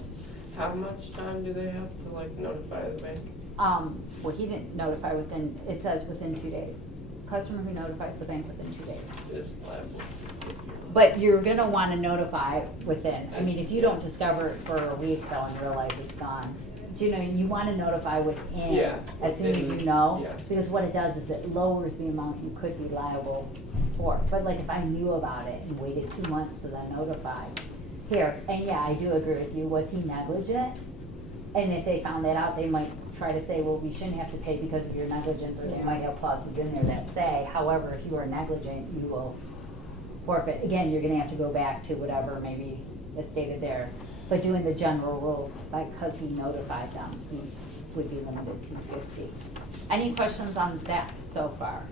How much time do they have to like notify the bank? Well, he didn't notify within, it says within 2 days. Customer who notifies the bank within 2 days. Is liable. But you're gonna wanna notify within, I mean, if you don't discover it for a week though and realize it's gone, you know, you wanna notify within, Yeah, as soon as you within, know. yeah. Because what it does is it lowers the amount you could be liable for. But like if I knew about it and waited 2 months to then notify, here, and yeah, I do agree with you, was he negligent? And if they found that out, they might try to say, well, we shouldn't have to pay because of your negligence, or they might have clauses in there that say, however, if you are negligent, you will forfeit. Again, you're gonna have to go back to whatever maybe is stated there. But doing the general rule, because he notified them, he would be limited to 50. Any questions on that so far?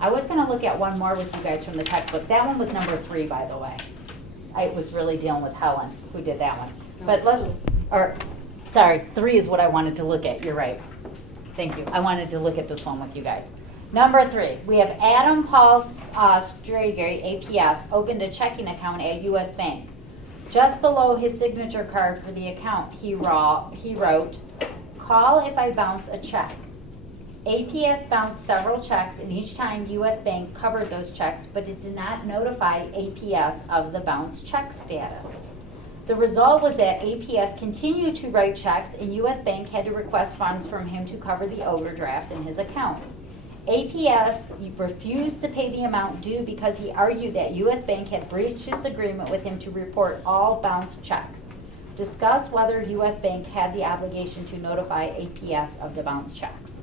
I was gonna look at one more with you guys from the textbook. That one was number 3, by the way. I was really dealing with Helen, who did that one. But let's, or, sorry, 3 is what I wanted to look at, you're right. Thank you, I wanted to look at this one with you guys. Number 3, we have Adam Paul Strager, APS, opened a checking account at U.S. Bank. Just below his signature card for the account, he wrote, "Call if I bounce a check." APS bounced several checks, and each time U.S. Bank covered those checks, but it did not notify APS of the bounced check status. The result was that APS continued to write checks, and U.S. Bank had to request funds from him to cover the overdrafts in his account. APS refused to pay the amount due because he argued that U.S. Bank had breached its agreement with him to report all bounced checks. Discuss whether U.S. Bank had the obligation to notify APS of the bounced checks.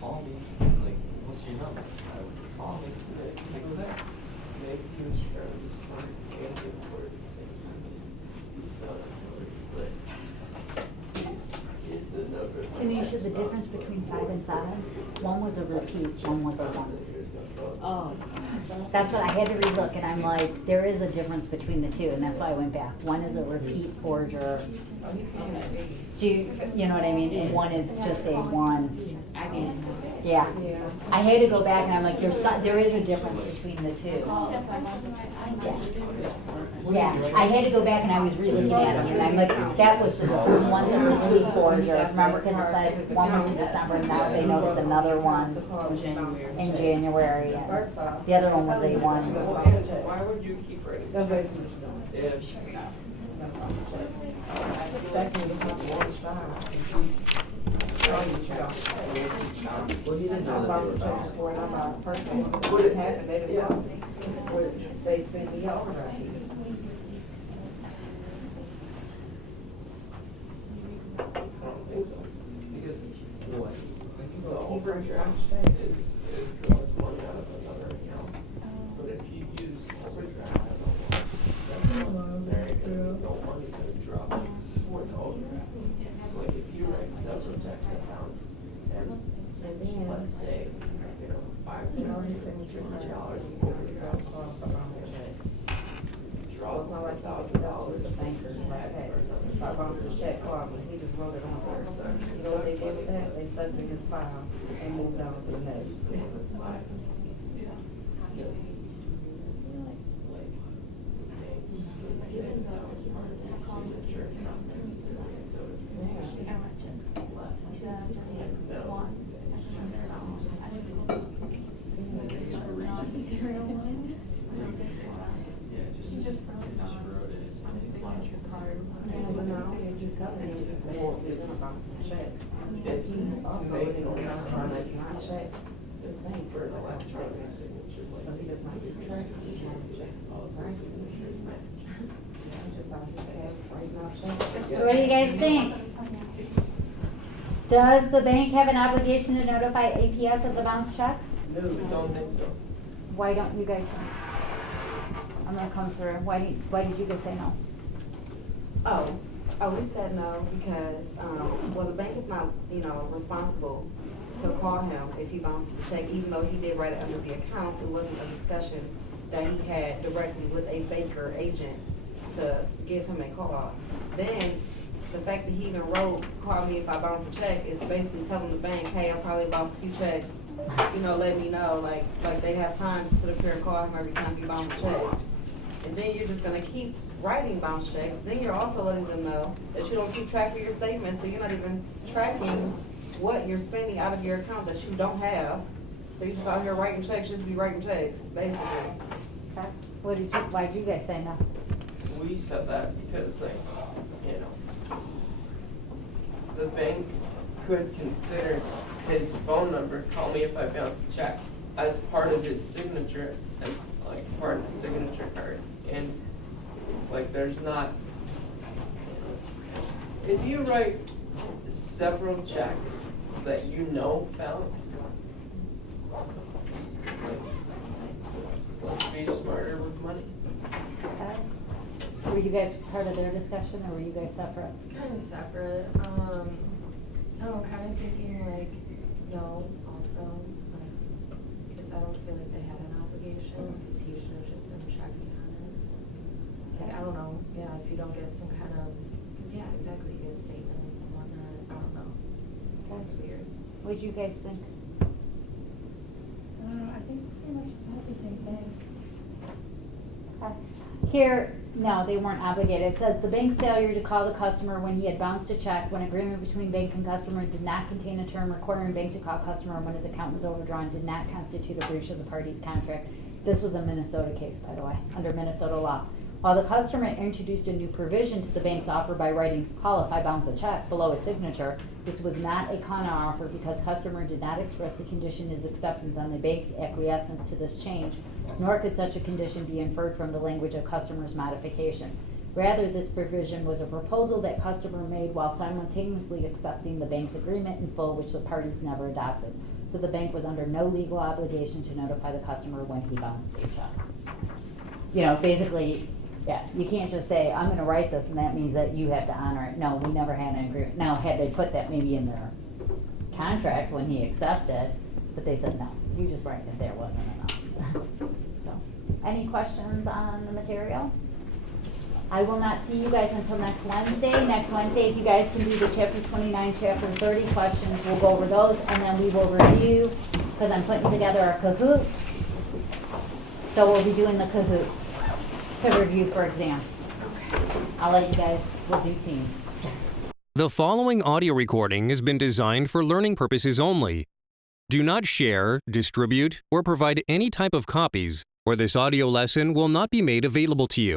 Call me, like, what's your number? Call me, I go there. Maybe he was trying to just like hand it for it. Here's the number. Tanisha, the difference between 5 and 7, one was a repeat, one was a once. Oh. That's what I had to relook, and I'm like, there is a difference between the two, and that's why I went back. One is a repeat forger. Do you know what I mean? And one is just a one. Yeah. I had to go back, and I'm like, there is a difference between the two. Yeah, I had to go back, and I was relooking at them, and I'm like, that was the difference. One's a repeat forger, remember, because it said one was in December, and now they noticed another one in January, and the other one was a one. Why would you keep writing? Well, he didn't know about the checks for it, I'm not perfect. What it happened, they didn't, they sent me over. I don't think so. Because what? The He brings your overdraft is draws money out of another account. But if you use overdraft as a loan, there ain't gonna be no money to drop towards overdraft. Like if you write several checks accounts and let's say, you know, $5,000 overdraft, draw It's not like $1,000 the banker, like, hey, if I bounce the check, call me, he just wrote it on there. You know what they did with that? They stuck it in his file and moved on to the next. check. It's for an electronic signature. So he does not keep track, he hands checks all the time. He just out here writing out checks. So what do you guys think? Does the bank have an obligation to notify APS of the bounced checks? No, I don't think so. Why don't you guys think? I'm gonna come through. Why did you guys say no? Oh, we said no because, well, the bank is not, responsible to call him if he bounces the check, even though he did write it under the account. It wasn't a discussion that he had directly with a banker agent to give him a call. Then, the fact that he even wrote, call me if I bounce a check, is basically telling the bank, hey, I'll probably bounce a few checks, let me know, like they have time to sit up here and call him every time you bounce a check. And then you're just gonna keep writing bounce checks, then you're also letting them know that you don't keep track of your statements, so you're not even tracking what you're spending out of your account that you don't have. So you're just out here writing checks, just be writing checks, basically. Okay. Why did you guys say no? We said that because, the bank could consider his phone number, call me if I bounce a check, as part of his signature, as part of the signature card. And there's not, if you write several checks that bounce, let's be smarter with money. Okay. Were you guys part of their discussion or were you guys separate? Kind of separate. I don't know, kind of thinking no, also, because I don't feel like they had an obligation, because he should have just been checking on it. I don't know, if you don't get some kind of, because exactly, you get statements and whatnot, I don't know. That's weird. What did you guys think? I don't know, I think pretty much said the same thing. Okay. Here, no, they weren't obligated. It says the bank's failure to call the customer when he had bounced a check, when agreement between bank and customer did not contain a term requiring bank to call customer when his account was overdrawn, did not constitute a breach of the party's contract. This was a Minnesota case, by the way, under Minnesota law. While the customer introduced a new provision to the bank's offer by writing, call if I bounce a check, below his signature, this was not a counter offer because customer did not expressly condition his acceptance on the bank's acquiescence to this change, nor could such a condition be inferred from the language of customer's modification. Rather, this provision was a proposal that customer made while simultaneously accepting the bank's agreement in full, which the parties never adopted. So the bank was under no legal obligation to notify the customer when he bounced a check. Basically, you can't just say, I'm gonna write this and that means that you have to honor it. No, we never had an agreement. Now, had they put that maybe in their contract when he accepted, but they said, no, you just write it there wasn't enough. So, any questions on the material? I will not see you guys until next Wednesday. Next Wednesday, if you guys can do the chapter 29, chapter 30 questions, we'll go over those and then we will review, because I'm putting together our Kahoots. So we'll be doing the Kahoots to review for exam. I'll let you guys, we'll do teams. The following audio recording has been designed for learning purposes only. Do not share, distribute, or provide any type of copies, or this audio lesson will not be made available to you.